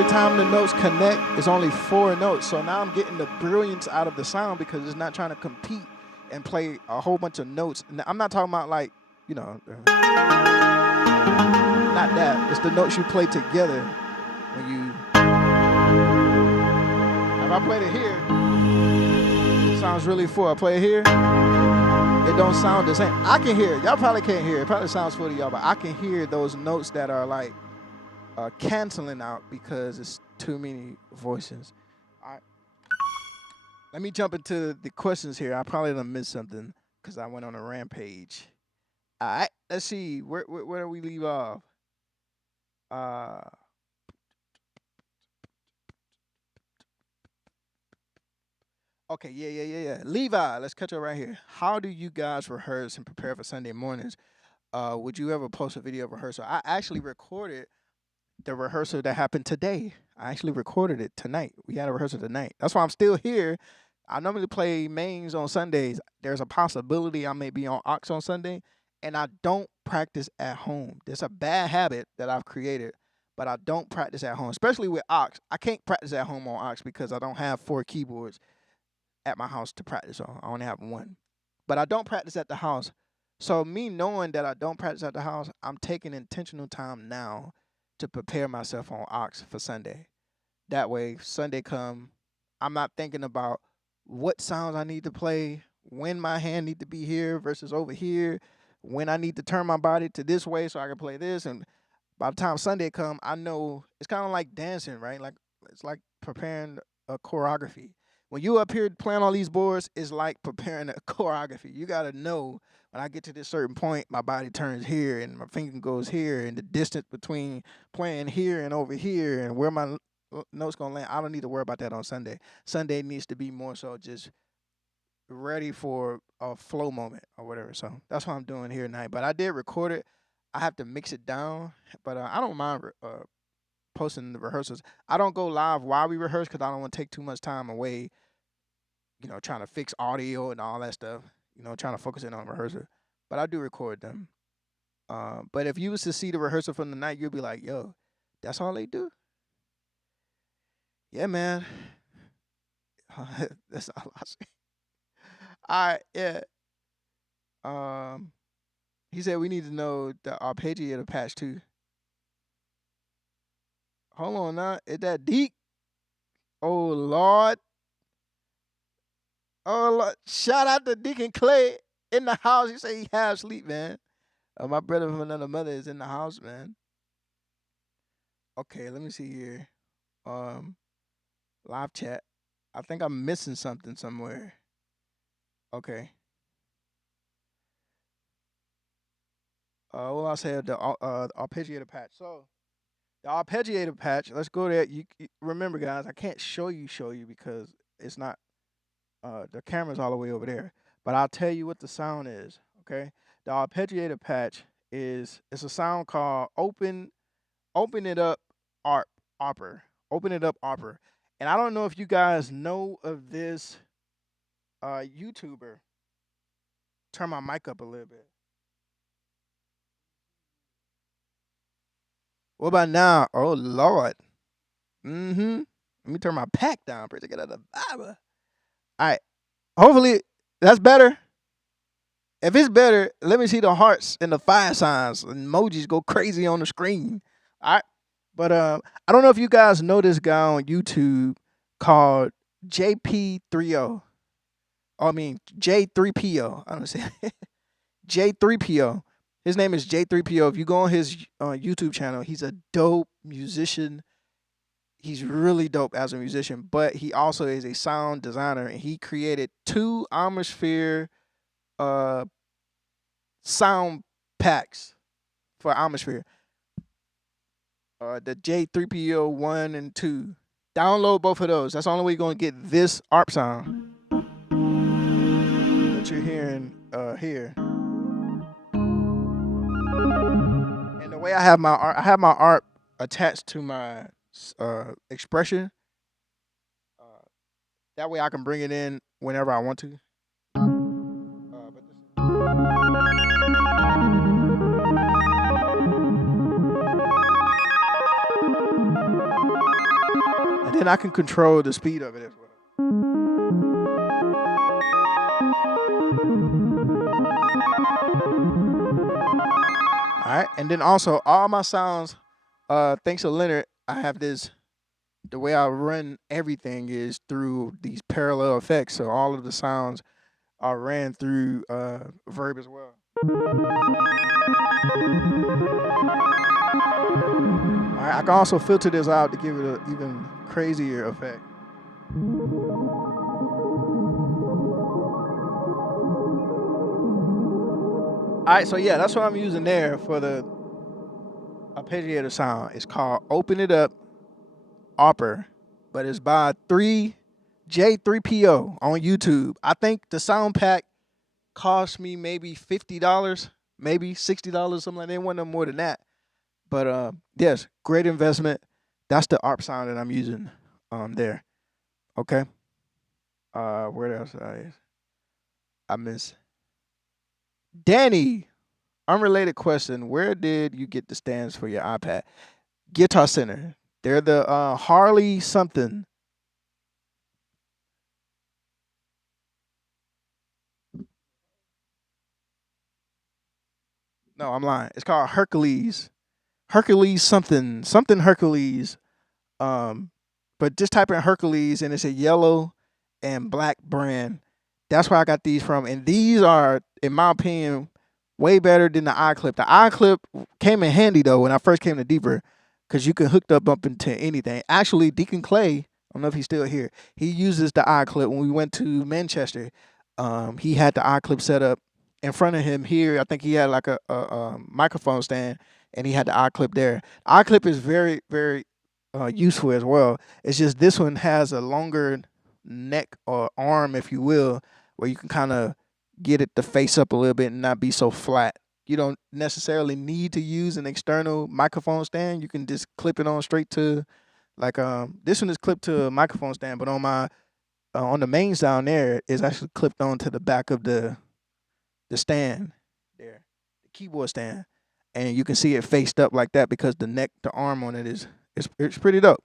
time the notes connect, it's only 4 notes. So now I'm getting the brilliance out of the sound, because it's not trying to compete and play a whole bunch of notes. And I'm not talking about, like, you know, not that. It's the notes you play together when you. If I played it here, Sounds really full. I play it here. It don't sound the same. I can hear it. Y'all probably can't hear it. It probably sounds full to y'all, but I can hear those notes that are like canceling out because it's too many voices. All right. Let me jump into the questions here. I probably done missed something because I went on a rampage. All right. Let's see. Where do we leave off? Okay, yeah. Levi, let's catch up right here. How do you guys rehearse and prepare for Sunday mornings? Would you ever post a video of rehearsal? I actually recorded the rehearsal that happened today. I actually recorded it tonight. We had a rehearsal tonight. That's why I'm still here. I normally play mains on Sundays. There's a possibility I may be on AUX on Sunday, and I don't practice at home. There's a bad habit that I've created, but I don't practice at home, especially with AUX. I can't practice at home on AUX because I don't have 4 keyboards at my house to practice on. I only have 1. But I don't practice at the house. So me knowing that I don't practice at the house, I'm taking intentional time now to prepare myself on AUX for Sunday. That way, Sunday come, I'm not thinking about what sounds I need to play, when my hand need to be here versus over here, when I need to turn my body to this way so I can play this. And by the time Sunday come, I know it's kind of like dancing, right? Like it's like preparing a choreography. When you up here playing on these boards, it's like preparing a choreography. You got to know when I get to this certain point, my body turns here and my finger goes here, and the distance between playing here and over here and where my notes going to land. I don't need to worry about that on Sunday. Sunday needs to be more so just ready for a flow moment or whatever. So that's what I'm doing here tonight. But I did record it. I have to mix it down, but I don't mind posting the rehearsals. I don't go live while we rehearse because I don't want to take too much time away, trying to fix audio and all that stuff, trying to focus in on rehearsal. But I do record them. But if you was to see the rehearsal from the night, you'd be like, yo, that's all they do? Yeah, man. That's all I say. All right, yeah. He said we need to know the arpeggiator patch too. Hold on now. Is that deep? Oh Lord. Oh Lord. Shout out to Deacon Clay in the house. He say he half sleep, man. My brother from another mother is in the house, man. Okay, let me see here. Live chat. I think I'm missing something somewhere. Okay. Well, I'll say the arpeggiator patch. So the arpeggiator patch. Let's go there. You remember, guys? I can't show you because it's not. The camera's all the way over there. But I'll tell you what the sound is. Okay. The arpeggiator patch it's a sound called open it up ARPer. Open it up ARPer. And I don't know if you guys know of this YouTuber. Turn my mic up a little bit. What about now? Oh Lord. Mm-hmm. Let me turn my pack down. Pretty get out of the Bible. All right. Hopefully that's better. If it's better, let me see the hearts and the fire signs. Emojis go crazy on the screen. All right. But I don't know if you guys know this guy on YouTube called JP30. I mean J3PO. I don't say J3PO. His name is J3PO. If you go on his YouTube channel, he's a dope musician. He's really dope as a musician, but he also is a sound designer, and he created 2 Atmosphere sound packs for Atmosphere. The J3PO 1 and 2. Download both of those. That's the only way you're going to get this ARP sound that you're hearing here. And the way I have my ARP attached to my expression. That way I can bring it in whenever I want to. And then I can control the speed of it as well. All right, and then also all my sounds, thanks to Leonard, I have this the way I run everything is through these parallel effects. So all of the sounds are ran through Verb as well. All right, I can also filter this out to give it an even crazier effect. All right, so yeah, that's what I'm using there for the arpeggiator sound. It's called Open It Up Opera, but it's by 3J3PO on YouTube. I think the sound pack cost me maybe $50, maybe $60, something like that. It wasn't no more than that. But yes, great investment. That's the ARP sound that I'm using there. Okay. Where else I miss? Danny, unrelated question. Where did you get the stands for your iPad? Guitar Center. They're the Harley something. No, I'm lying. It's called Hercules. Hercules something. Something Hercules. Um, but just type in Hercules and it's a yellow and black brand. That's where I got these from. And these are, in my opinion, way better than the iClip. The iClip came in handy though when I first came to Deeper, because you can hook up into anything. Actually, Deacon Clay, I don't know if he's still here. He uses the iClip when we went to Manchester. He had the iClip set up in front of him here. I think he had like a microphone stand, and he had the iClip there. iClip is very, very useful as well. It's just this one has a longer neck or arm, if you will, where you can kind of get it to face up a little bit and not be so flat. You don't necessarily need to use an external microphone stand. You can just clip it on straight to, like, this one is clipped to a microphone stand, but on my on the mains down there is actually clipped onto the back of the stand there, the keyboard stand, and you can see it faced up like that because the neck, the arm on it is it's pretty dope,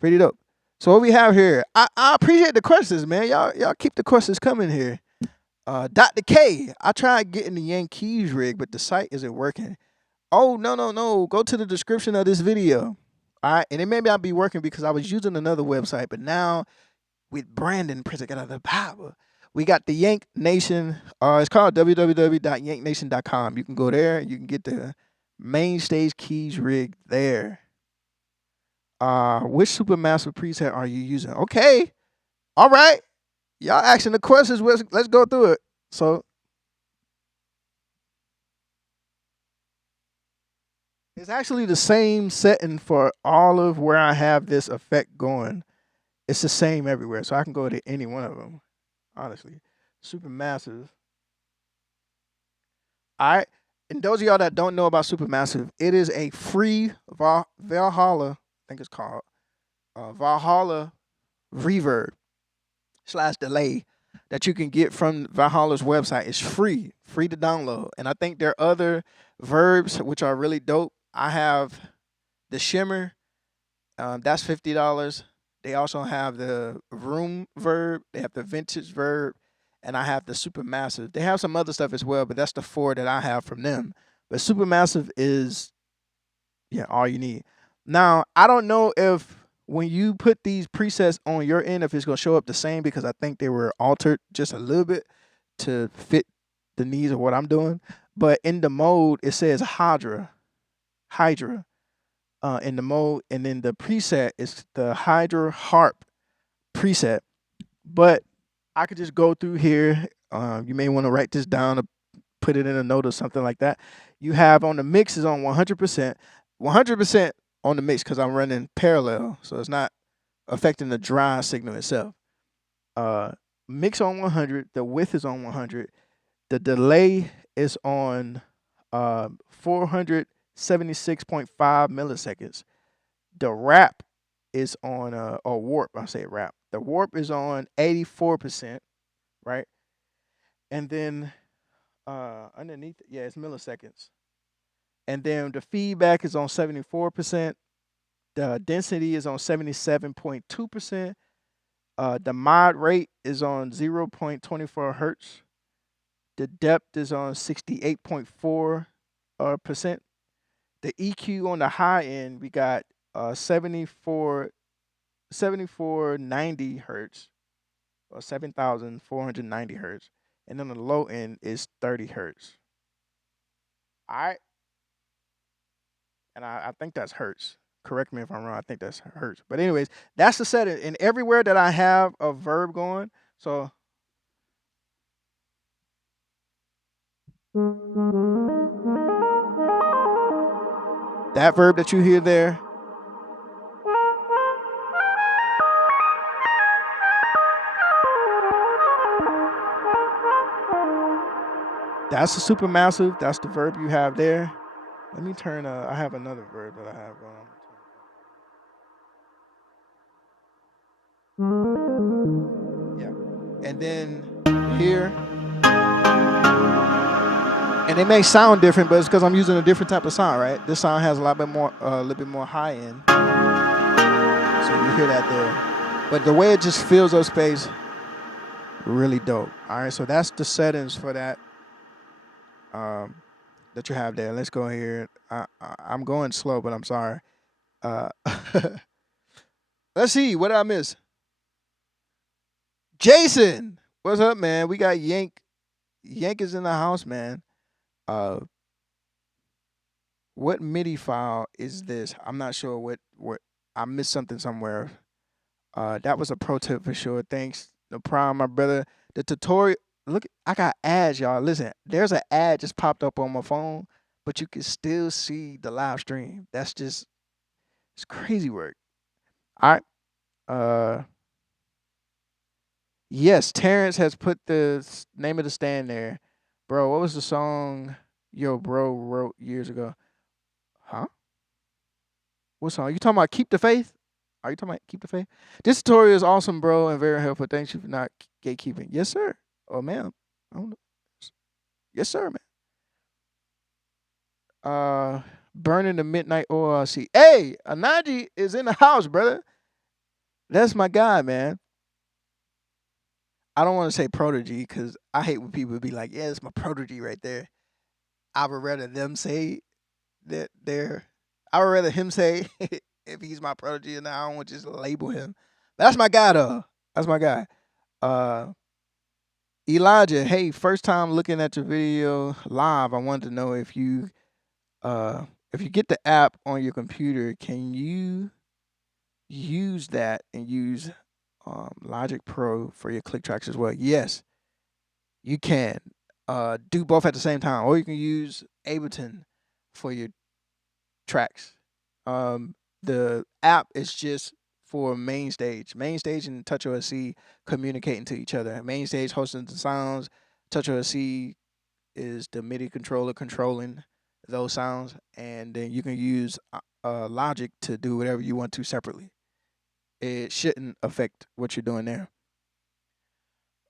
pretty dope. So what we have here, I appreciate the questions, man. Y'all keep the questions coming here. Dr. K, I tried getting the YANK Keys Rig, but the site isn't working. Oh, no. Go to the description of this video. All right. And it may not be working because I was using another website, but now with Brandon Pritzker out of the power, we got the Yank Nation. It's called www.yanknation.com. You can go there. You can get the MainStage Keys Rig there. Which Supermassive preset are you using? Okay. All right. Y'all asking the questions. Let's go through it. So it's actually the same setting for all of where I have this effect going. It's the same everywhere. So I can go to any one of them, honestly. Supermassive. All right. And those of y'all that don't know about Supermassive, it is a free Valhalla, I think it's called, Valhalla reverb / delay that you can get from Valhalla's website. It's free to download. And I think there are other verbs which are really dope. I have the Shimmer, that's $50. They also have the Room verb, they have the Vintage verb, and I have the Supermassive. They have some other stuff as well, but that's the four that I have from them. But Supermassive is, yeah, all you need. Now, I don't know if when you put these presets on your end, if it's gonna show up the same, because I think they were altered just a little bit to fit the needs of what I'm doing. But in the mode, it says Hydra, in the mode, and then the preset is the Hydra Harp preset. But I could just go through here. You may want to write this down or put it in a note or something like that. You have on the mix is on 100%, 100% on the mix because I'm running parallel, so it's not affecting the dry signal itself. Mix on 100, the width is on 100, the delay is on 476.5 milliseconds. The wrap is on or warp. I say wrap. The warp is on 84%, right? And then underneath, yeah, it's milliseconds. And then the feedback is on 74%. The density is on 77.2%. The mod rate is on 0.24 hertz. The depth is on 68.4%. The EQ on the high end, we got 74 7490 hertz or 7490 hertz, and then the low end is 30 hertz. All right, and I think that's hertz. Correct me if I'm wrong. I think that's hertz. But anyways, that's the setting. And everywhere that I have a verb going, so that verb that you hear there, that's the supermassive. That's the verb you have there. Let me turn. I have another verb that I have going on. Yeah, and then here, and it may sound different, but it's because I'm using a different type of sound, right? This sound has a lot bit more, a little bit more high end, so you hear that there. But the way it just fills up space, really dope. All right, so that's the settings for that. That you have there. Let's go here. I'm going slow, but I'm sorry. Uh, let's see. What did I miss? Jason, what's up, man? We got Yank. Yank is in the house, man. Uh, what MIDI file is this? I'm not sure what I missed something somewhere. That was a pro tip for sure. Thanks, no problem, my brother. The tutorial. Look, I got ads, y'all. Listen, there's an ad just popped up on my phone, but you can still see the live stream. That's just it's crazy work. All right. Yes, Terrence has put the name of the stand there. Bro, what was the song yo bro wrote years ago? Huh? What song? You talking about Keep the Faith? Are you talking about Keep the Faith? This tutorial is awesome, bro, and very helpful. Thanks you for not gatekeeping. Yes, sir. Oh, ma'am. I don't know. Yes, sir, man. Burning the Midnight ORC. Hey, Anaji is in the house, brother. That's my guy, man. I don't want to say prodigy because I hate when people be like, yeah, it's my prodigy right there. I would rather them say that they're, I would rather him say if he's my prodigy and I don't want to just label him. But that's my guy, though. That's my guy. Uh, Elijah, hey, first time looking at your video live. I wanted to know if you get the app on your computer, can you use that and use Logic Pro for your click tracks as well? Yes, you can. Do both at the same time, or you can use Ableton for your tracks. The app is just for MainStage. MainStage and TouchOSC communicating to each other. MainStage hosting the sounds. TouchOSC is the MIDI controller controlling those sounds, and then you can use Logic to do whatever you want to separately. It shouldn't affect what you're doing there.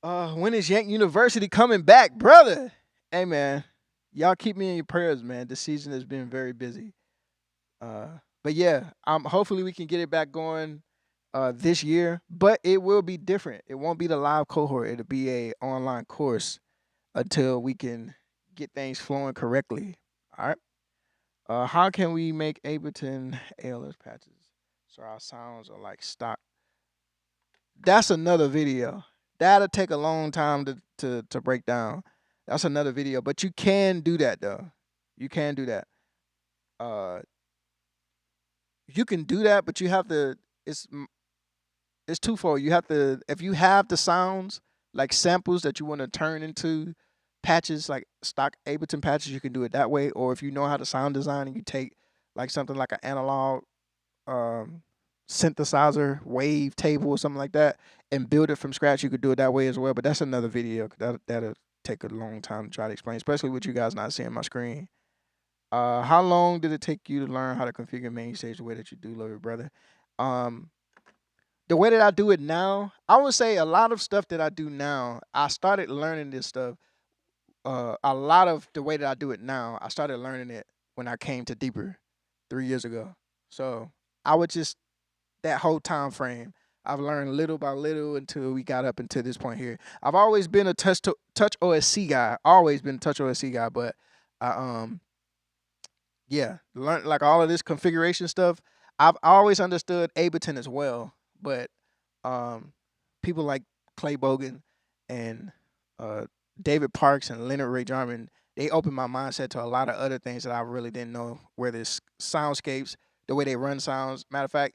When is Yank University coming back, brother? Hey man, y'all keep me in your prayers, man. This season has been very busy. But yeah, hopefully we can get it back going this year. But it will be different. It won't be the live cohort. It'll be a online course until we can get things flowing correctly. All right. How can we make Ableton ALS patches so our sounds are like stock? That's another video. That'll take a long time to break down. That's another video. But you can do that though. You can do that. Uh, you can do that, but you have to. It's twofold. You have to if you have the sounds like samples that you want to turn into patches like stock Ableton patches, you can do it that way. Or if you know how to sound design and you take like something like an analog um, synthesizer wave table or something like that and build it from scratch, you could do it that way as well. But that's another video. That'll take a long time to try to explain, especially with you guys not seeing my screen. How long did it take you to learn how to configure MainStage the way that you do, love it, brother? Um, the way that I do it now, I would say a lot of stuff that I do now, I started learning this stuff. A lot of the way that I do it now, I started learning it when I came to Deeper 3 years ago. So I would just that whole time frame, I've learned little by little until we got up until this point here. I've always been a touch OSC guy, always been a touch OSC guy, but I yeah, learn like all of this configuration stuff. I've always understood Ableton as well, but um, people like Clay Bogan and uh, David Parks and Leonard Ray Jarman, they opened my mindset to a lot of other things that I really didn't know. Where there's soundscapes, the way they run sounds. Matter of fact,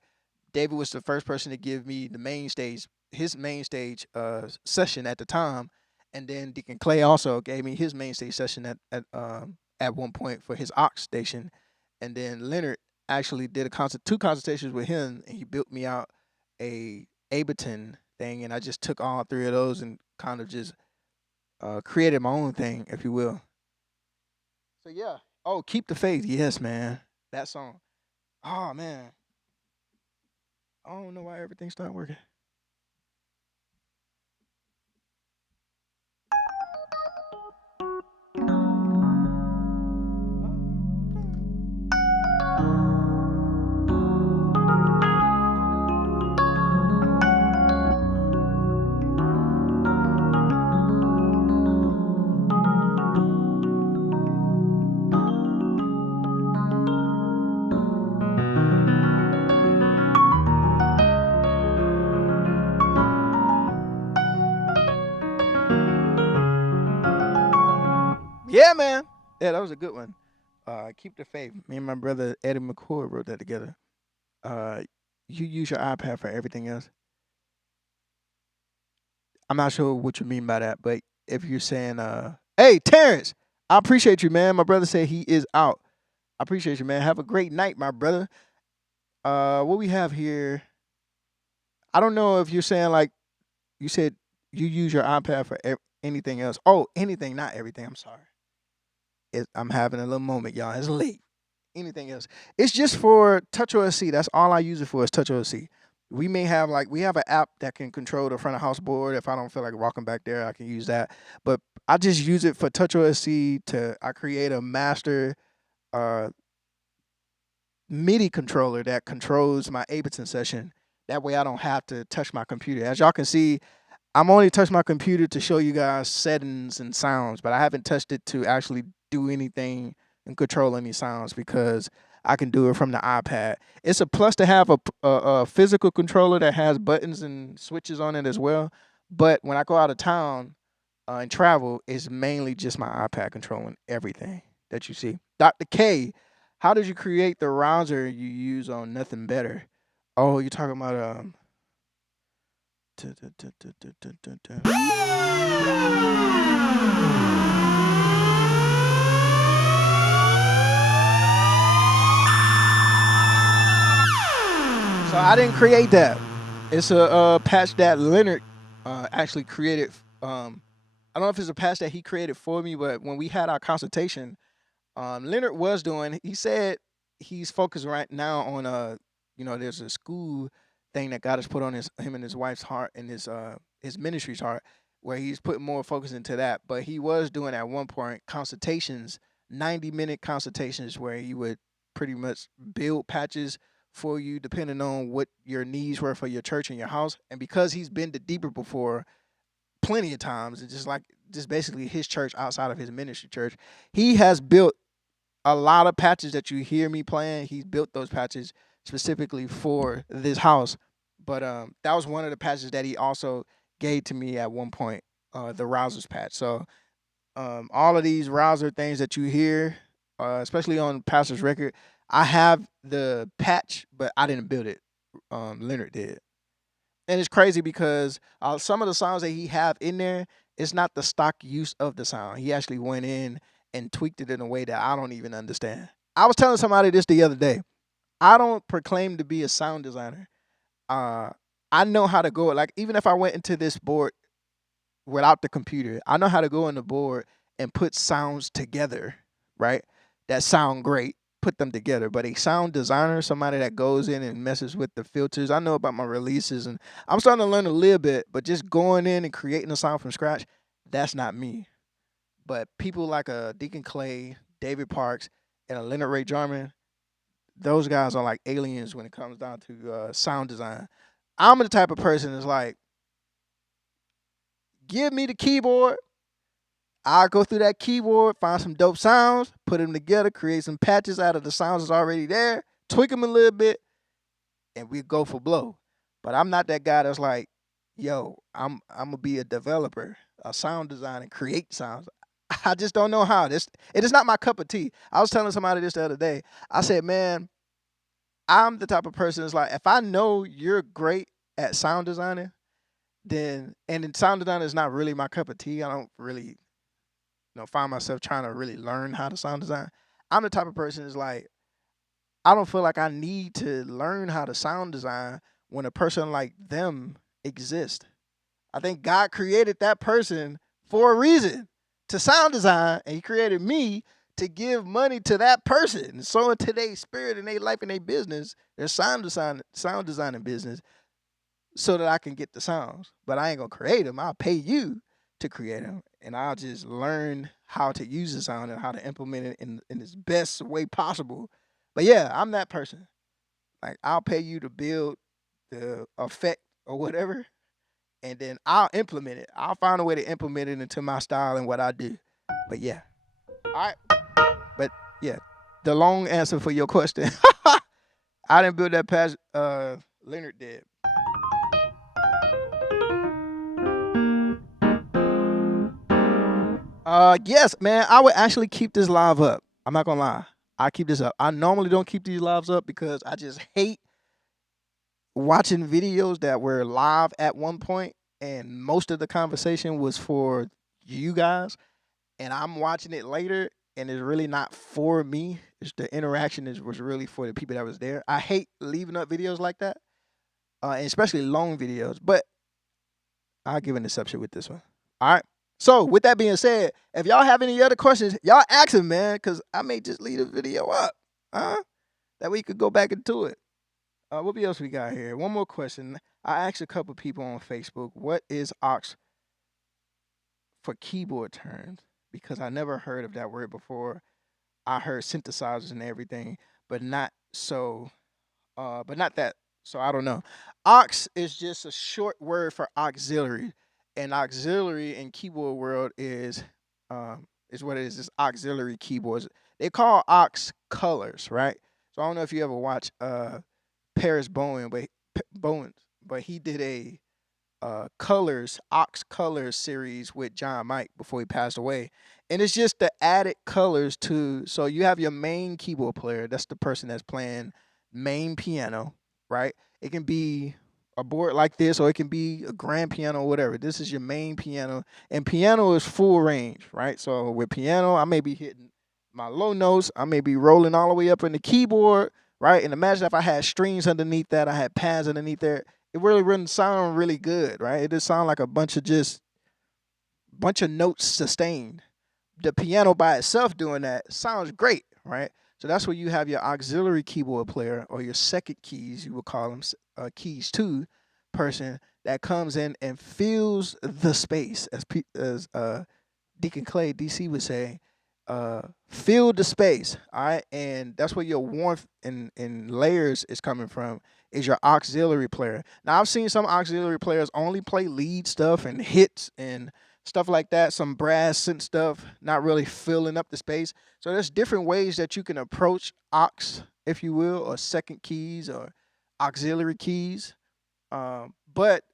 David was the first person to give me the main stage, his main stage session at the time, and then Deacon Clay also gave me his main stage session at one point for his aux station, and then Leonard actually did two consultations with him, and he built me out a Ableton thing, and I just took all three of those and kind of just created my own thing, if you will. So yeah. Oh, keep the faith. Yes, man. That song. Oh man. I don't know why everything started working. Yeah, man. Yeah, that was a good one. Keep the faith. Me and my brother Eddie McCoy wrote that together. Uh, you use your iPad for everything else. I'm not sure what you mean by that, but if you're saying, hey, Terrence, I appreciate you, man. My brother said he is out. I appreciate you, man. Have a great night, my brother. What we have here, I don't know if you're saying like you said you use your iPad for anything else. Oh, anything, not everything. I'm sorry. I'm having a little moment, y'all. It's late. Anything else? It's just for Touch OSC. That's all I use it for is Touch OSC. We have an app that can control the front of house board. If I don't feel like walking back there, I can use that. But I just use it for Touch OSC I create a master uh, MIDI controller that controls my Ableton session. That way I don't have to touch my computer. As y'all can see, I'm only touching my computer to show you guys settings and sounds, but I haven't touched it to actually do anything and control any sounds because I can do it from the iPad. It's a plus to have a physical controller that has buttons and switches on it as well. But when I go out of town and travel, it's mainly just my iPad controlling everything that you see. Dr. K, how did you create the router you use on Nothing Better? Oh, you're talking about So I didn't create that. It's a patch that Leonard actually created. I don't know if it's a patch that he created for me, but when we had our consultation, Leonard was doing. He said he's focused right now on there's a school thing that God has put on him and his wife's heart and his ministry's heart, where he's putting more focus into that. But he was doing at one point consultations, 90-minute consultations, where he would pretty much build patches for you depending on what your needs were for your church and your house. And because he's been to deeper before plenty of times, it's just basically his church outside of his ministry church, he has built a lot of patches that you hear me playing. He's built those patches specifically for this house. But that was one of the patches that he also gave to me at one point, the Rousers patch. So all of these Rouser things that you hear, especially on Pastor's record, I have the patch, but I didn't build it. Leonard did. And it's crazy because some of the sounds that he have in there, it's not the stock use of the sound. He actually went in and tweaked it in a way that I don't even understand. I was telling somebody this the other day. I don't proclaim to be a sound designer. Uh, I know how to go. Like even if I went into this board without the computer, I know how to go on the board and put sounds together, right? That sound great. Put them together. But a sound designer, somebody that goes in and messes with the filters. I know about my releases and I'm starting to learn a little bit, but just going in and creating a sound from scratch, that's not me. But people like Deacon Clay, David Parks, and a Leonard Ray Jarman, those guys are like aliens when it comes down to sound design. I'm the type of person that's like, give me the keyboard. I'll go through that keyboard, find some dope sounds, put them together, create some patches out of the sounds that's already there, tweak them a little bit, and we go for blow. But I'm not that guy that's like, yo, I'm gonna be a developer, a sound designer, and create sounds. I just don't know how. It is not my cup of tea. I was telling somebody this the other day. I said, man, I'm the type of person that's like, if I know you're great at sound designing, then sound design is not really my cup of tea. I don't really, find myself trying to really learn how to sound design. I'm the type of person that's like, I don't feel like I need to learn how to sound design when a person like them exists. I think God created that person for a reason to sound design, and He created me to give money to that person. So in today's spirit, in their life, in their business, their sound designing business, so that I can get the sounds. But I ain't gonna create them. I'll pay you to create them, and I'll just learn how to use the sound and how to implement it in its best way possible. But yeah, I'm that person. Like, I'll pay you to build the effect or whatever, and then I'll implement it. I'll find a way to implement it into my style and what I do. But yeah, all right. But yeah, the long answer for your question, I didn't build that past. Leonard did. Yes, man. I would actually keep this live up. I'm not gonna lie. I keep this up. I normally don't keep these lives up because I just hate watching videos that were live at one point and most of the conversation was for you guys, and I'm watching it later and it's really not for me. It's the interaction was really for the people that was there. I hate leaving up videos like that, and especially long videos. But I'll give an exception with this one. All right. So with that being said, if y'all have any other questions, y'all ask them, man, because I may just leave the video up. That we could go back into it. What else we got here? One more question. I asked a couple people on Facebook, what is AUX for keyboard terms? Because I never heard of that word before. I heard synthesizers and everything, but not so but not that. So I don't know. Aux is just a short word for auxiliary, and auxiliary in keyboard world is what it is. It's auxiliary keyboards. They call aux colors, right? So I don't know if you ever watch Paris Bowen, Bowen, but he did a colors ox colors series with John Mike before he passed away, and it's just the added colors to. So you have your main keyboard player, that's the person that's playing main piano, right? It can be a board like this or it can be a grand piano or whatever. This is your main piano, and piano is full range, right? So with piano I may be hitting my low notes, I may be rolling all the way up in the keyboard, right? And imagine if I had strings underneath that, I had pads underneath there, it really wouldn't sound really good, right? It just sound like a bunch of notes sustained. The piano by itself doing that sounds great, right? So that's where you have your auxiliary keyboard player or your second keys, you would call them keys two person that comes in and fills the space, as Deacon Clay DC would say, fill the space, all right, and that's where your warmth and layers is coming from. Is your auxiliary player. Now I've seen some auxiliary players only play lead stuff and hits and stuff like that, some brass synth stuff, not really filling up the space. So there's different ways that you can approach aux, if you will, or second keys or auxiliary keys. But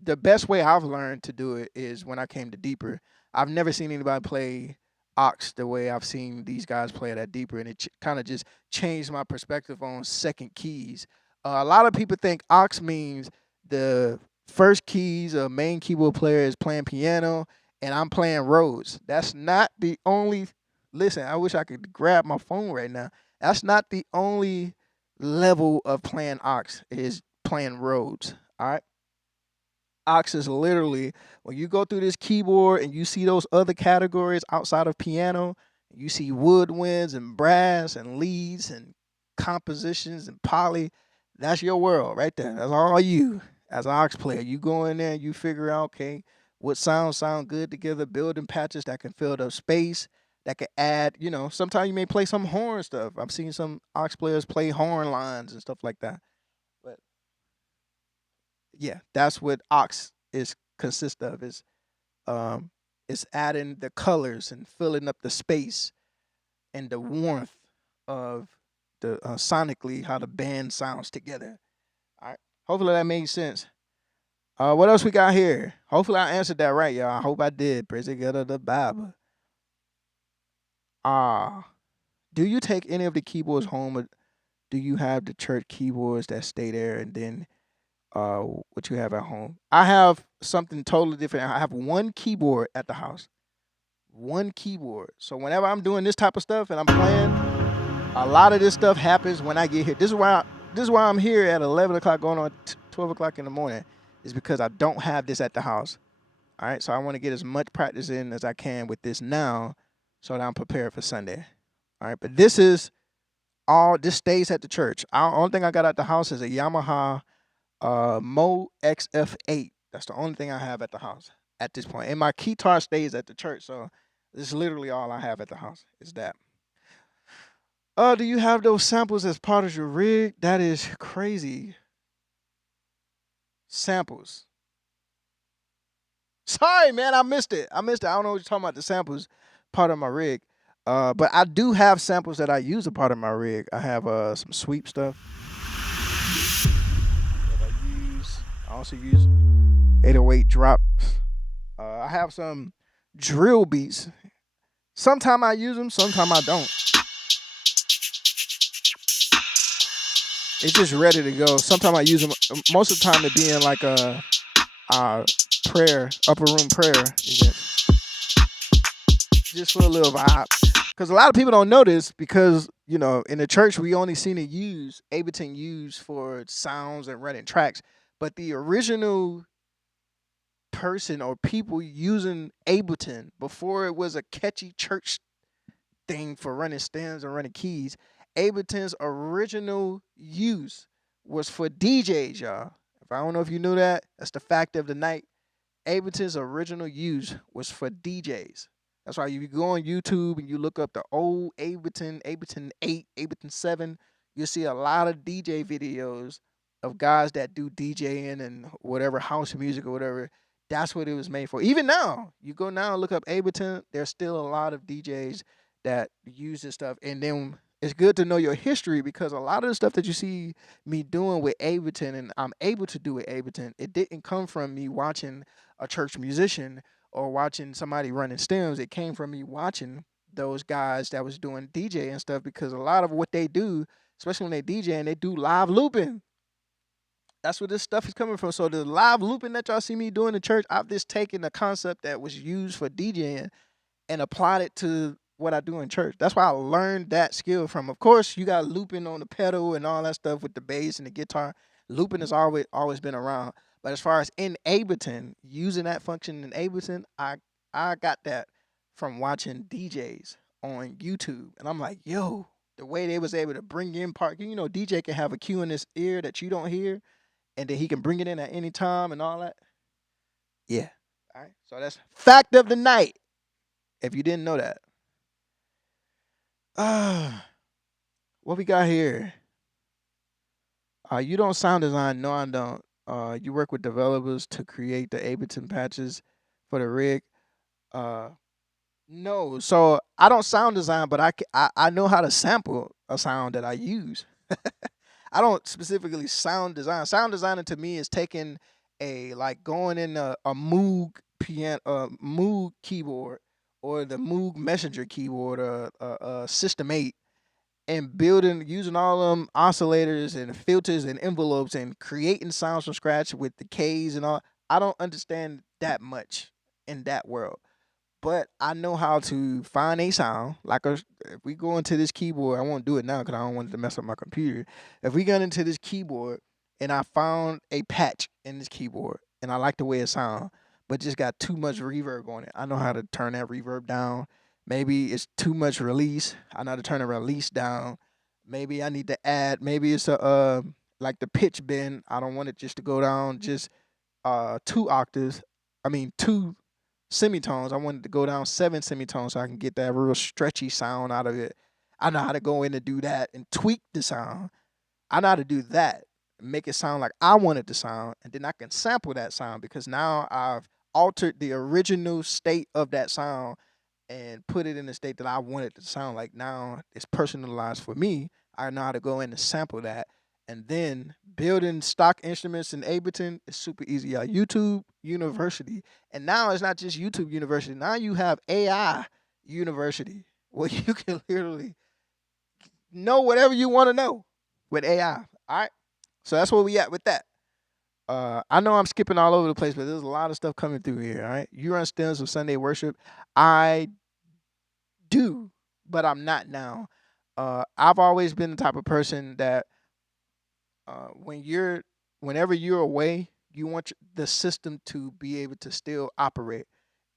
the best way I've learned to do it is when I came to deeper. I've never seen anybody play ox the way I've seen these guys play it at deeper, and it kind of just changed my perspective on second keys. A lot of people think ox means the first keys a main keyboard player is playing piano and I'm playing Rhodes. That's not the only. Listen, I wish I could grab my phone right now. That's not the only level of playing ox is playing Rhodes. All right. Ox is literally when you go through this keyboard and you see those other categories outside of piano, you see woodwinds and brass and leads and compositions and poly. That's your world right there. That's all you as an ox player. You go in there and you figure out, okay, what sounds sound good together, building patches that can fill the space, that can add, sometimes you may play some horn stuff. I've seen some ox players play horn lines and stuff like that. But yeah, that's what ox is consist of um is adding the colors and filling up the space and the warmth of the sonically how the band sounds together. All right. Hopefully that made sense. What else we got here? Hopefully I answered that right, y'all. I hope I did. Praise the God of the Bible. Ah, do you take any of the keyboards home, or do you have the church keyboards that stay there and then what you have at home? I have something totally different. I have one keyboard at the house. One keyboard. So whenever I'm doing this type of stuff and I'm playing, a lot of this stuff happens when I get here. This is why I'm here at 11 o'clock going on 12 o'clock in the morning, is because I don't have this at the house. All right, so I want to get as much practice in as I can with this now, so that I'm prepared for Sunday. All right, but this stays at the church. Only thing I got at the house is a Yamaha Mo XF8. That's the only thing I have at the house at this point. And my guitar stays at the church, so this is literally all I have at the house. Is that. Do you have those samples as part of your rig? That is crazy. Samples. Sorry, man, I missed it. I don't know what you're talking about. The samples part of my rig. But I do have samples that I use a part of my rig. I have some sweep stuff that I use. I also use 808 drops. I have some drill beats. Sometimes I use them, sometimes I don't. It's just ready to go. Sometimes I use them. Most of the time, it being like a prayer, upper room prayer event, just for a little vibe. Because a lot of people don't know this, because in the church we only seen it Ableton used for sounds and running tracks, but the original person or people using Ableton before it was a catchy church thing for running stems and running keys, Ableton's original use was for DJs, y'all. If I don't know if you knew that, that's the fact of the night. Ableton's original use was for DJs. That's why if you go on YouTube and you look up the old Ableton 8, Ableton 7, you'll see a lot of DJ videos of guys that do DJing and whatever, house music or whatever. That's what it was made for. Even now, you go now and look up Ableton, there's still a lot of DJs that use this stuff. And then it's good to know your history, because a lot of the stuff that you see me doing with Ableton and I'm able to do with Ableton, it didn't come from me watching a church musician or watching somebody running stems. It came from me watching those guys that was doing DJ and stuff, because a lot of what they do, especially when they DJ, and they do live looping. That's where this stuff is coming from. So the live looping that y'all see me doing in church, I've just taken the concept that was used for DJing and applied it to what I do in church. That's why I learned that skill from. Of course, you got looping on the pedal and all that stuff with the bass and the guitar. Looping has always been around. But as far as in Ableton, using that function in Ableton, I got that from watching DJs on YouTube. And I'm like, yo, the way they was able to bring in part, DJ can have a cue in his ear that you don't hear, and then he can bring it in at any time and all that. Yeah. All right. So that's fact of the night, if you didn't know that. What we got here? You don't sound design. No, I don't. You work with developers to create the Ableton patches for the rig. Uh, no. So I don't sound design, but I know how to sample a sound that I use. I don't specifically sound design. Sound designing to me is taking going in a Moog piano, Moog keyboard, or the Moog Messenger keyboard, or System 8, and building, using all them oscillators and filters and envelopes and creating sounds from scratch with the Ks and all. I don't understand that much in that world, but I know how to find a sound. If we go into this keyboard, I won't do it now because I don't want it to mess up my computer. If we got into this keyboard and I found a patch in this keyboard and I like the way it sounds, but just got too much reverb on it, I know how to turn that reverb down. Maybe it's too much release. I know how to turn the release down. Maybe I need to add. Maybe it's like the pitch bend. I don't want it just to go down just 2 octaves. I mean 2 semitones. I wanted to go down 7 semitones so I can get that real stretchy sound out of it. I know how to go in and do that and tweak the sound. I know how to do that, make it sound like I want it to sound, and then I can sample that sound, because now I've altered the original state of that sound and put it in the state that I want it to sound like. Now it's personalized for me. I know how to go in and sample that And then building stock instruments in Ableton is super easy. Y'all. YouTube University. And now it's not just YouTube University. Now you have AI University where you can literally know whatever you want to know with AI. All right. So that's where we at with that. I know I'm skipping all over the place, but there's a lot of stuff coming through here. All right. You run stems of Sunday worship. I do, but I'm not now. I've always been the type of person that whenever you're away, you want the system to be able to still operate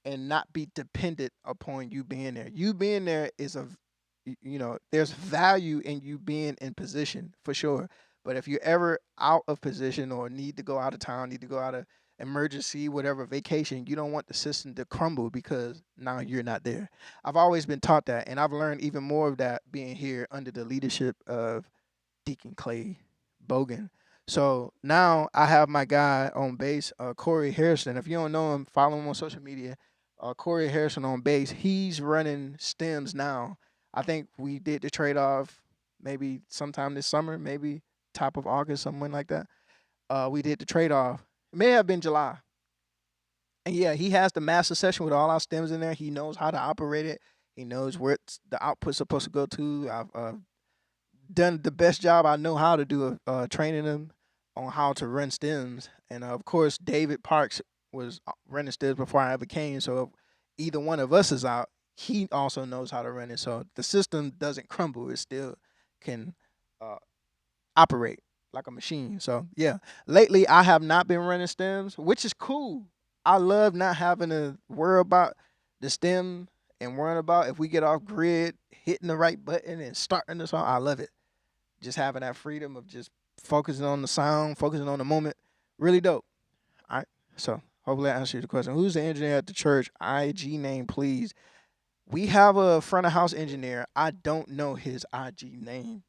and not be dependent upon you being there. You being there is there's value in you being in position for sure. But if you're ever out of position or need to go out of town, need to go out of emergency, whatever vacation, you don't want the system to crumble because now you're not there. I've always been taught that, and I've learned even more of that being here under the leadership of Deacon Clay Bogan. So now I have my guy on bass, Corey Harrison. If you don't know him, follow him on social media. Corey Harrison on bass. He's running stems now. I think we did the trade off maybe sometime this summer, maybe top of August, something like that. We did the trade off. It may have been July. And yeah, he has the master session with all our stems in there. He knows how to operate it. He knows where the output's supposed to go to. I've done the best job I know how to do training them on how to run stems. And of course, David Parks was running stems before I ever came. So if either one of us is out, he also knows how to run it. So the system doesn't crumble. It still can uh, operate like a machine. So yeah, lately I have not been running stems, which is cool. I love not having to worry about the stem and worrying about if we get off grid, hitting the right button and starting the song. I love it. Just having that freedom of just focusing on the sound, focusing on the moment. Really dope. All right. So hopefully I answered the question. Who's the engineer at the church? IG name, please. We have a front of house engineer. I don't know his IG name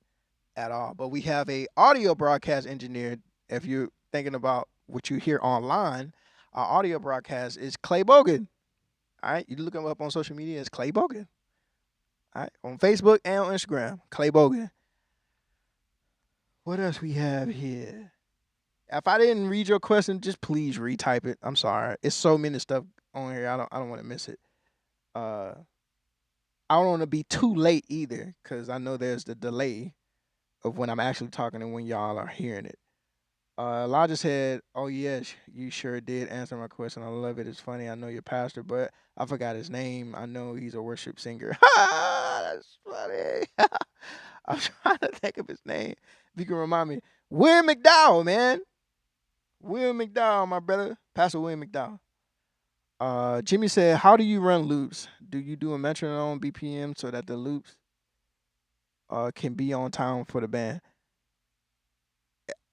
at all, but we have a audio broadcast engineer. If you're thinking about what you hear online, our audio broadcast is Clay Bogan. All right. You look him up on social media as Clay Bogan. All right. On Facebook and on Instagram, Clay Bogan. What else we have here? If I didn't read your question, just please retype it. I'm sorry. It's so many stuff on here. I don't want to miss it. Uh I don't want to be too late either, because I know there's the delay of when I'm actually talking and when y'all are hearing it. Elijah said, "Oh yes, you sure did answer my question. I love it. It's funny. I know your pastor, but I forgot his name. I know he's a worship singer." That's funny. I'm trying to think of his name. If you can remind me, William McDowell, man. William McDowell, my brother, Pastor William McDowell. Jimmy said, "How do you run loops? Do you do a metronome BPM so that the loops can be on time for the band?"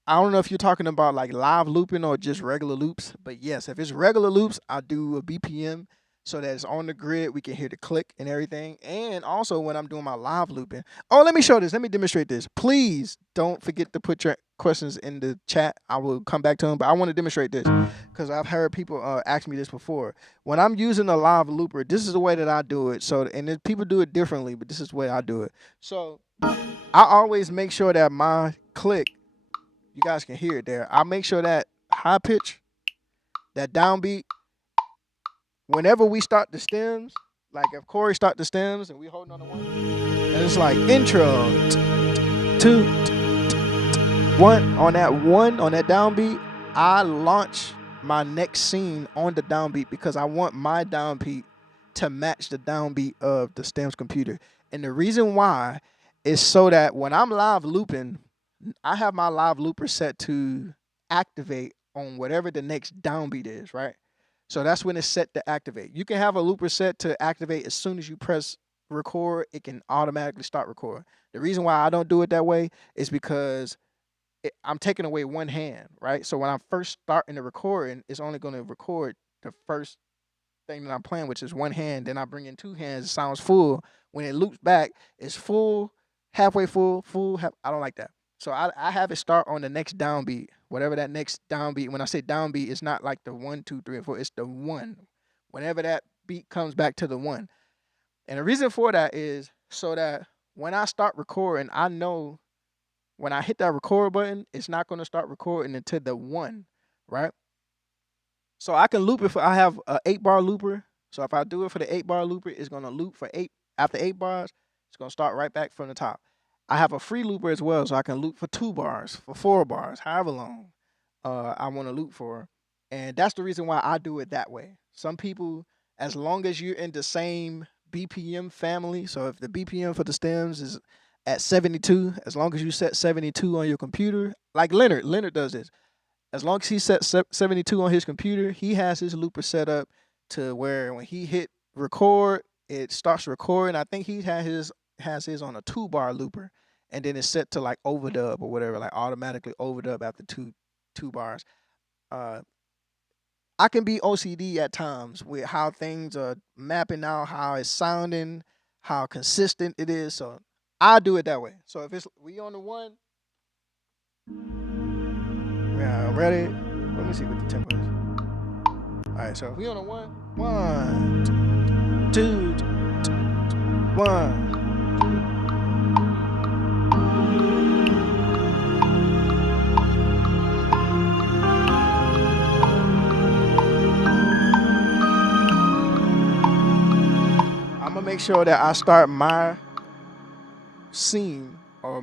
I don't know if you're talking about like live looping or just regular loops, but yes, if it's regular loops, I do a BPM so that it's on the grid. We can hear the click and everything. And also when I'm doing my live looping. Oh, let me show this. Let me demonstrate this. Please don't forget to put your questions in the chat. I will come back to them, but I want to demonstrate this because I've heard people ask me this before. When I'm using a live looper, this is the way that I do it. So, and then people do it differently, but this is the way I do it. So I always make sure that my click, you guys can hear it there. I make sure that high pitch, that downbeat, whenever we start the stems, like if Corey start the stems and we holding on to one, and it's like intro, two, one, on that downbeat, I launch my next scene on the downbeat because I want my downbeat to match the downbeat of the stems computer. And the reason why is so that when I'm live looping, I have my live looper set to activate on whatever the next downbeat is, right? So that's when it's set to activate. You can have a looper set to activate as soon as you press record, it can automatically start record. The reason why I don't do it that way is because I'm taking away one hand, right? So when I'm first starting the recording, it's only going to record the first thing that I'm playing, which is one hand. Then I bring in two hands, it sounds full. When it loops back, it's full, halfway full, I don't like that. So I have it start on the next downbeat, whatever that next downbeat. When I say downbeat, it's not like the 1, 2, 3, and 4. It's the 1. Whenever that beat comes back to the 1. And the reason for that is so that when I start recording, I know when I hit that record button, it's not going to start recording until the 1, right? So I can loop it for, I have a 8-bar looper. So if I do it for the 8-bar looper, it's going to loop for 8. After 8 bars, it's going to start right back from the top. I have a free looper as well, so I can loop for 2 bars, for 4 bars, however long I want to loop for. And that's the reason why I do it that way. Some people, as long as you're in the same BPM family, so if the BPM for the stems is at 72, as long as you set 72 on your computer, like Leonard does this. As long as he sets 72 on his computer, he has his looper set up to where when he hit record, it starts recording. I think he has his on a 2-bar looper, and then it's set to like overdub or whatever, like automatically overdub after two bars. I can be OCD at times with how things are mapping out, how it's sounding, how consistent it is. So I do it that way. So if it's we on the 1, yeah, ready? Let me see what the tempo is. All right, so if we on the 1, 1, 2, 1. I'm gonna make sure that I start my scene or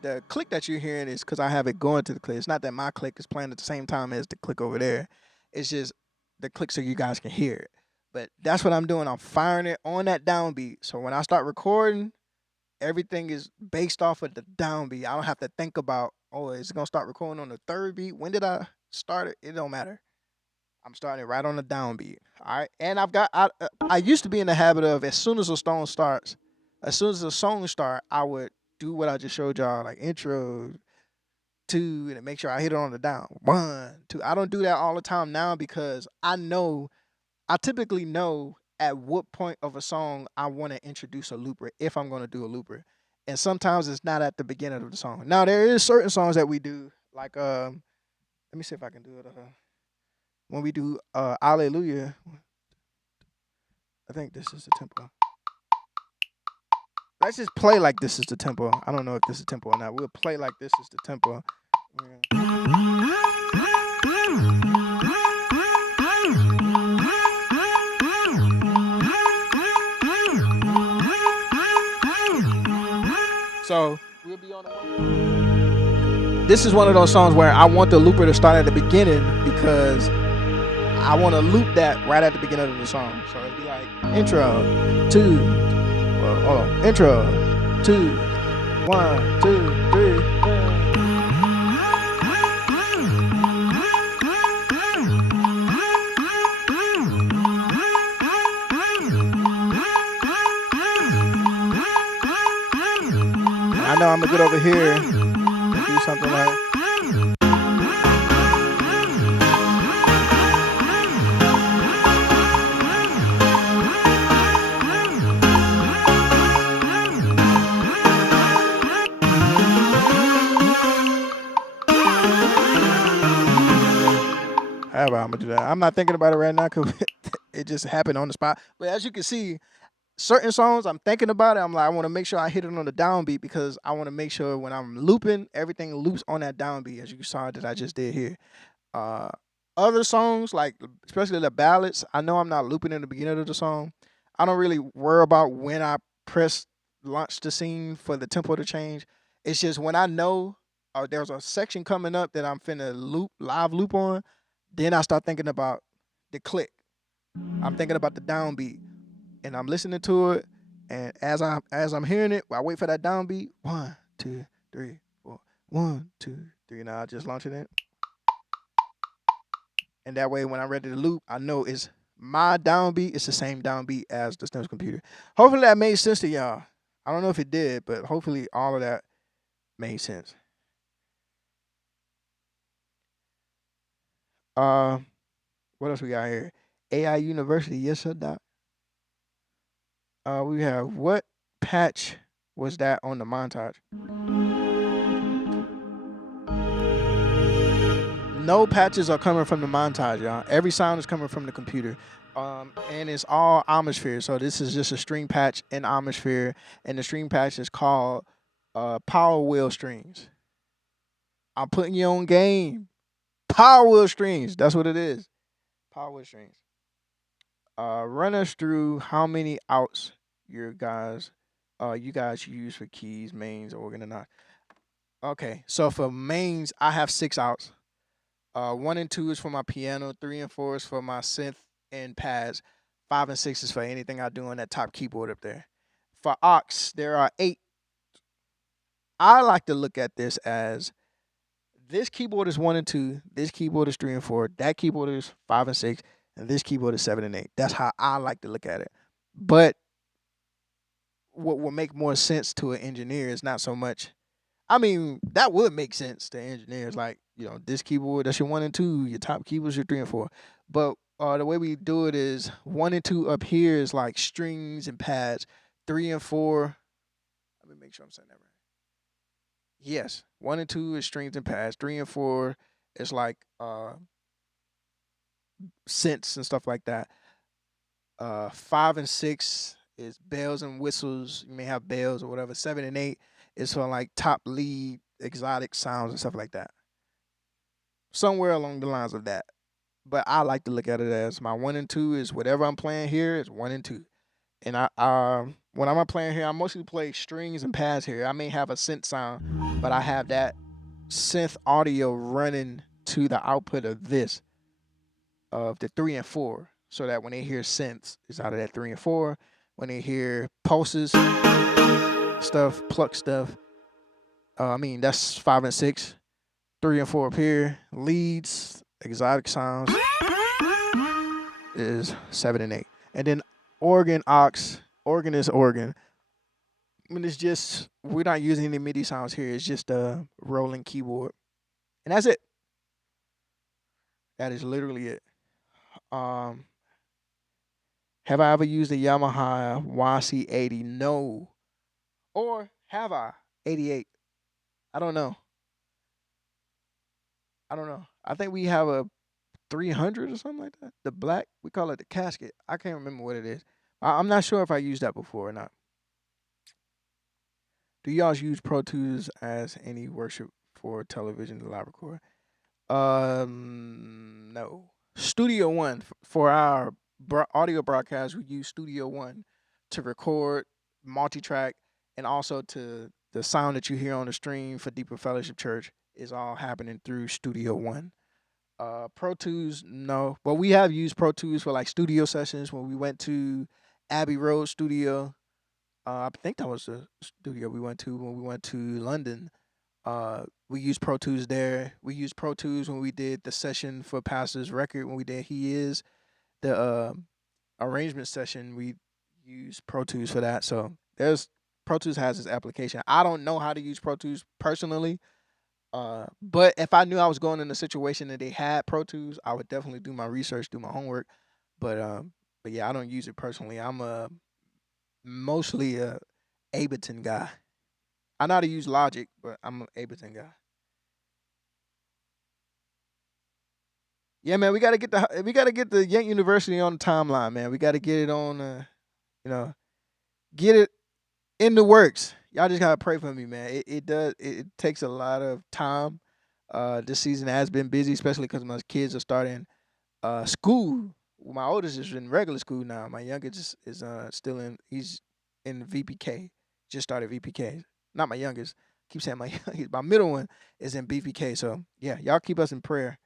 the click that you're hearing is because I have it going to the click. It's not that my click is playing at the same time as the click over there. It's just the click so you guys can hear it. But that's what I'm doing. I'm firing it on that downbeat. So when I start recording, everything is based off of the downbeat. I don't have to think about, oh, is it gonna start recording on the 3rd beat? When did I start it? It don't matter. I'm starting it right on the downbeat. All right. And I used to be in the habit of as soon as a song starts, I would do what I just showed y'all, like intro, 2, and make sure I hit it on the down. 1, 2. I don't do that all the time now because I typically know at what point of a song I want to introduce a looper if I'm going to do a looper. And sometimes it's not at the beginning of the song. Now there is certain songs that we do, like let me see if I can do it. When we do Alleluia, I think this is the tempo. Let's just play like this is the tempo. I don't know if this is tempo or not. We'll play like this is the tempo. So we'll be on the 1. This is one of those songs where I want the looper to start at the beginning because I want to loop that right at the beginning of the song. So it'd be like intro, 2, well, hold on, intro, 2, 1, 2, 3. I know I'm gonna get over here and do something like. However, I'm gonna do that. I'm not thinking about it right now because it just happened on the spot. But as you can see, certain songs I'm thinking about it. I'm like, I want to make sure I hit it on the downbeat because I want to make sure when I'm looping, everything loops on that downbeat, as you saw that I just did here. Other songs, like especially the ballads, I know I'm not looping in the beginning of the song. I don't really worry about when I press launch the scene for the tempo to change. It's just when I know there's a section coming up that I'm finna live loop on, then I start thinking about the click. I'm thinking about the downbeat, and I'm listening to it. And as I'm hearing it, I wait for that downbeat. 1, 2, 3, 4. 1, 2, 3. Now I just launch it in. And that way, when I'm ready to loop, I know it's my downbeat. It's the same downbeat as the stems computer. Hopefully that made sense to y'all. I don't know if it did, but hopefully all of that made sense. What else we got here? AI University, yes sir, doc. We have what patch was that on the montage? No patches are coming from the montage, y'all. Every sound is coming from the computer. And it's all Omnisphere. So this is just a string patch in Omnisphere, and the string patch is called Power Wheel Strings. I'm putting you on game. Power wheel strings. That's what it is. Power wheel strings. Run us through how many outs you guys use for keys, mains, organ, and not. Okay, so for mains, I have 6 outs. 1 and 2 is for my piano. 3 and 4 is for my synth and pads. 5 and 6 is for anything I do on that top keyboard up there. For aux, there are 8. I like to look at this as this keyboard is 1 and 2. This keyboard is 3 and 4. That keyboard is 5 and 6, and this keyboard is 7 and 8. That's how I like to look at it. But what will make more sense to an engineer is not so much. I mean, that would make sense to engineers. Like, this keyboard, that's your 1 and 2. Your top keyboard's your 3 and 4. But the way we do it is 1 and 2 up here is like strings and pads. 3 and 4. Let me make sure I'm saying that right. Yes, 1 and 2 is strings and pads. 3 and 4 is like synths and stuff like that. 5 and 6 is bells and whistles. You may have bells or whatever. 7 and 8 is for like top lead, exotic sounds and stuff like that. Somewhere along the lines of that. But I like to look at it as my 1 and 2 is whatever I'm playing here is 1 and 2. And when I'm playing here, I mostly play strings and pads here. I may have a synth sound, but I have that synth audio running to the output of this, of the 3 and 4, so that when they hear synths, it's out of that 3 and 4. When they hear pulses, stuff, pluck stuff, that's 5 and 6. 3 and 4 up here. Leads, exotic sounds is 7 and 8. And then organ, aux, organ is organ. I mean, it's just, we're not using any MIDI sounds here. It's just a rolling keyboard. And that's it. That is literally it. Have I ever used a Yamaha YC80? No. Or have I? 88. I don't know. I think we have a 300 or something like that. The black, we call it the casket. I can't remember what it is. I'm not sure if I used that before or not. Do y'all use Pro Tools as any worship for television to live record? No. Studio One for our audio broadcast. We use Studio One to record multi-track, and also to the sound that you hear on the stream for Deeper Fellowship Church is all happening through Studio One. Pro Tools, no. But we have used Pro Tools for like studio sessions when we went to Abbey Road Studio. I think that was the studio we went to when we went to London. We used Pro Tools there. We used Pro Tools when we did the session for Pastor's Record, when we did He Is. The arrangement session, we used Pro Tools for that. So Pro Tools has its application. I don't know how to use Pro Tools personally. But if I knew I was going in a situation that they had Pro Tools, I would definitely do my research, do my homework. But yeah, I don't use it personally. I'm mostly a Ableton guy. I know how to use Logic, but I'm an Ableton guy. Yeah, man, we gotta get the Yank University on the timeline, man. We gotta get it on, get it in the works. Y'all just gotta pray for me, man. It takes a lot of time. This season has been busy, especially because my kids are starting school. Well, my oldest is in regular school now. My youngest is he's in VPK. Just started VPK. Not my youngest. Keep saying my youngest. My middle one is in BVK. So yeah, y'all keep us in prayer.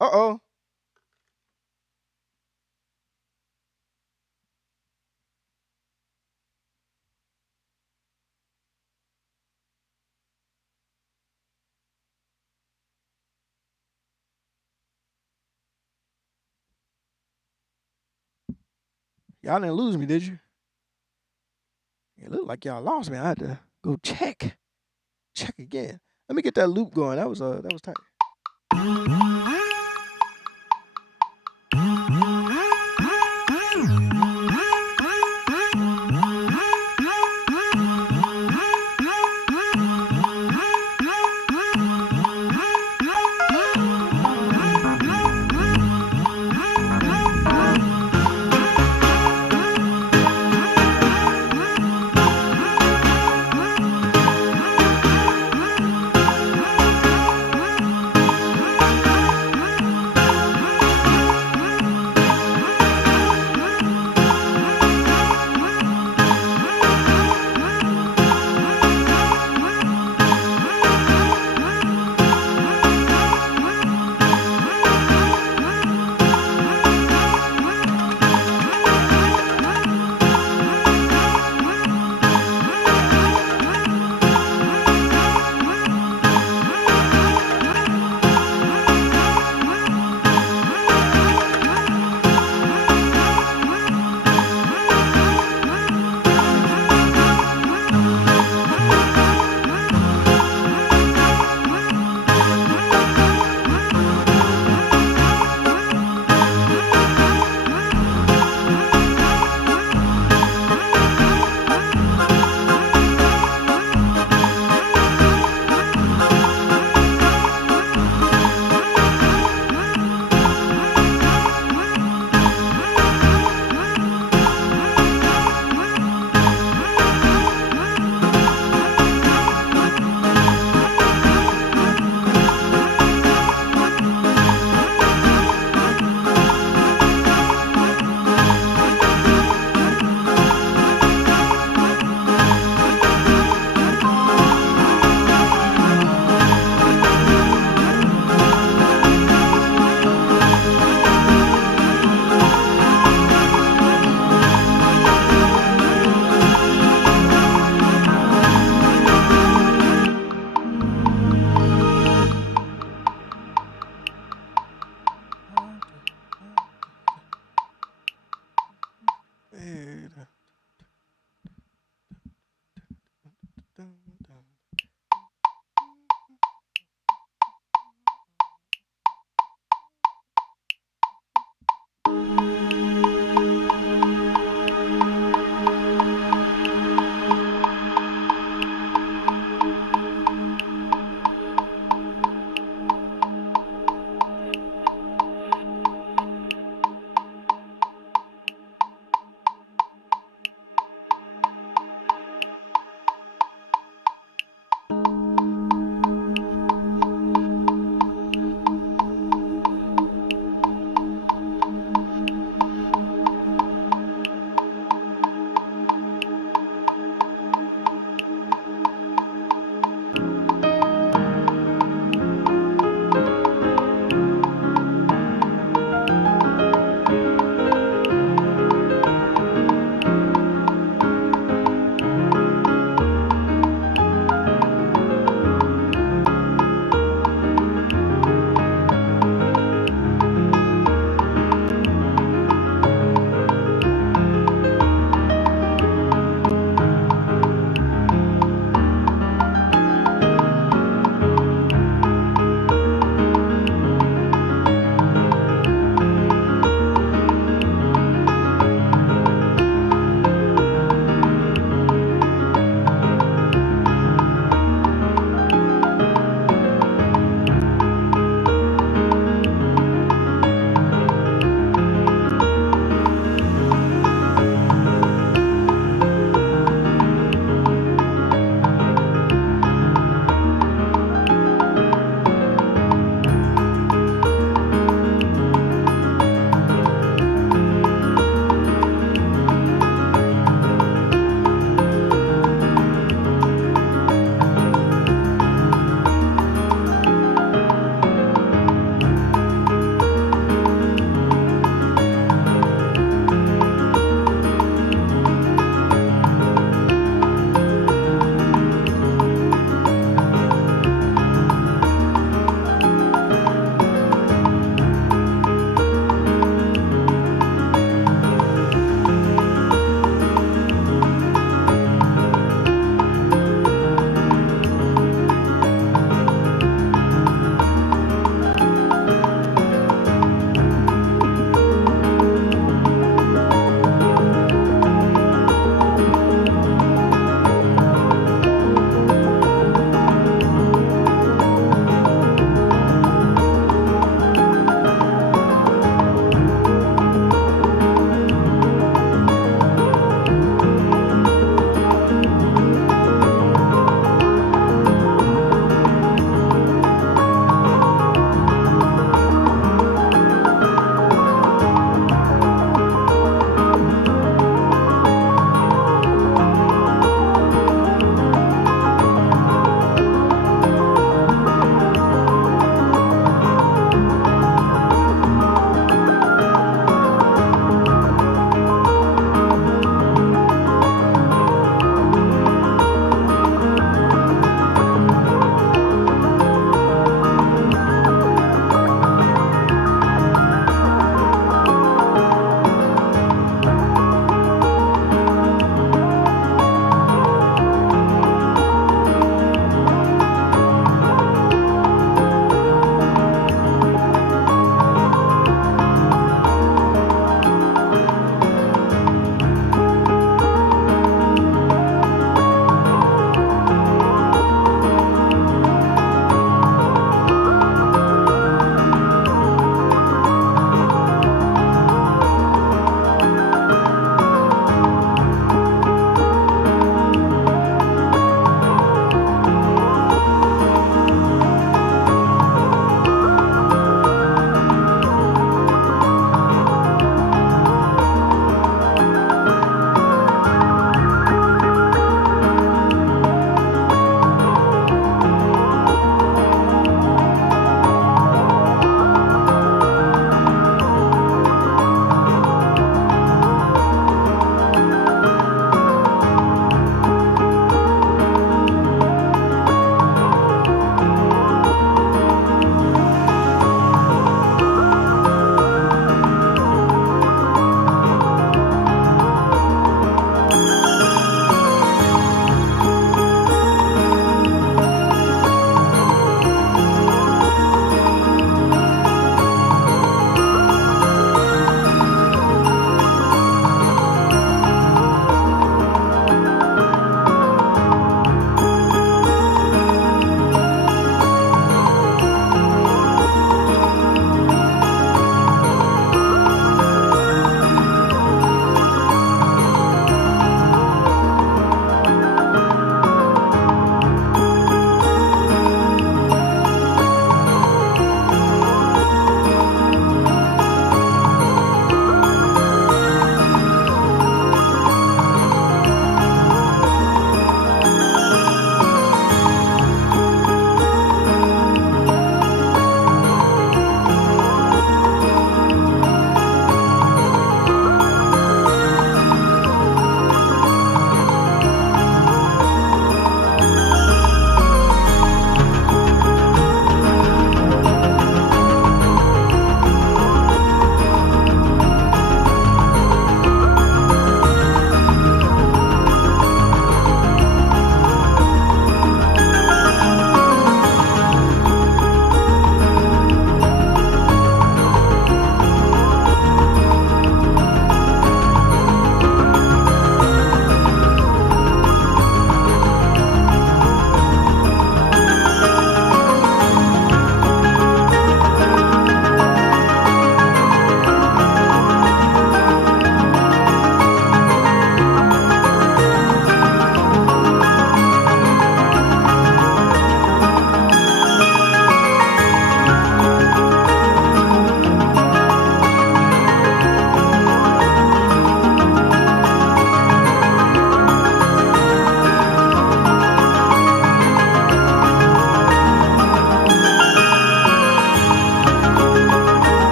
Uh-oh. Y'all didn't lose me, did you? It looked like y'all lost me. I had to go check again. Let me get that loop going. That was tight.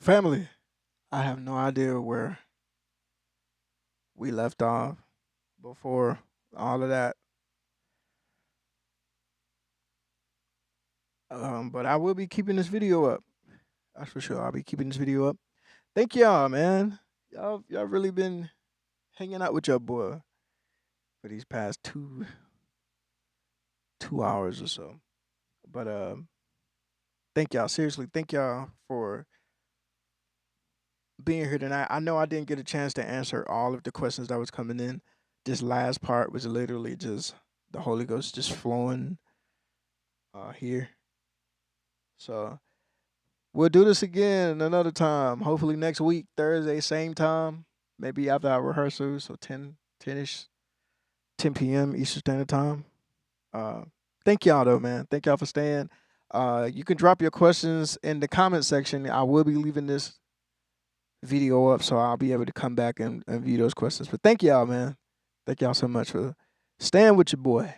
Family, I have no idea where we left off before all of that. But I will be keeping this video up. That's for sure. I'll be keeping this video up. Thank y'all, man. Y'all really been hanging out with your boy for these past 2 hours or so. But thank y'all. Seriously, thank y'all for being here tonight. I know I didn't get a chance to answer all of the questions that was coming in. This last part was literally just the Holy Ghost just flowing here. So we'll do this again another time. Hopefully next week, Thursday, same time. Maybe after our rehearsal, so 10-ish, 10 p.m. Eastern Standard Time. Thank y'all though, man. Thank y'all for staying. You can drop your questions in the comment section. I will be leaving this video up, so I'll be able to come back and view those questions. But thank y'all, man. Thank y'all so much for staying with your boy.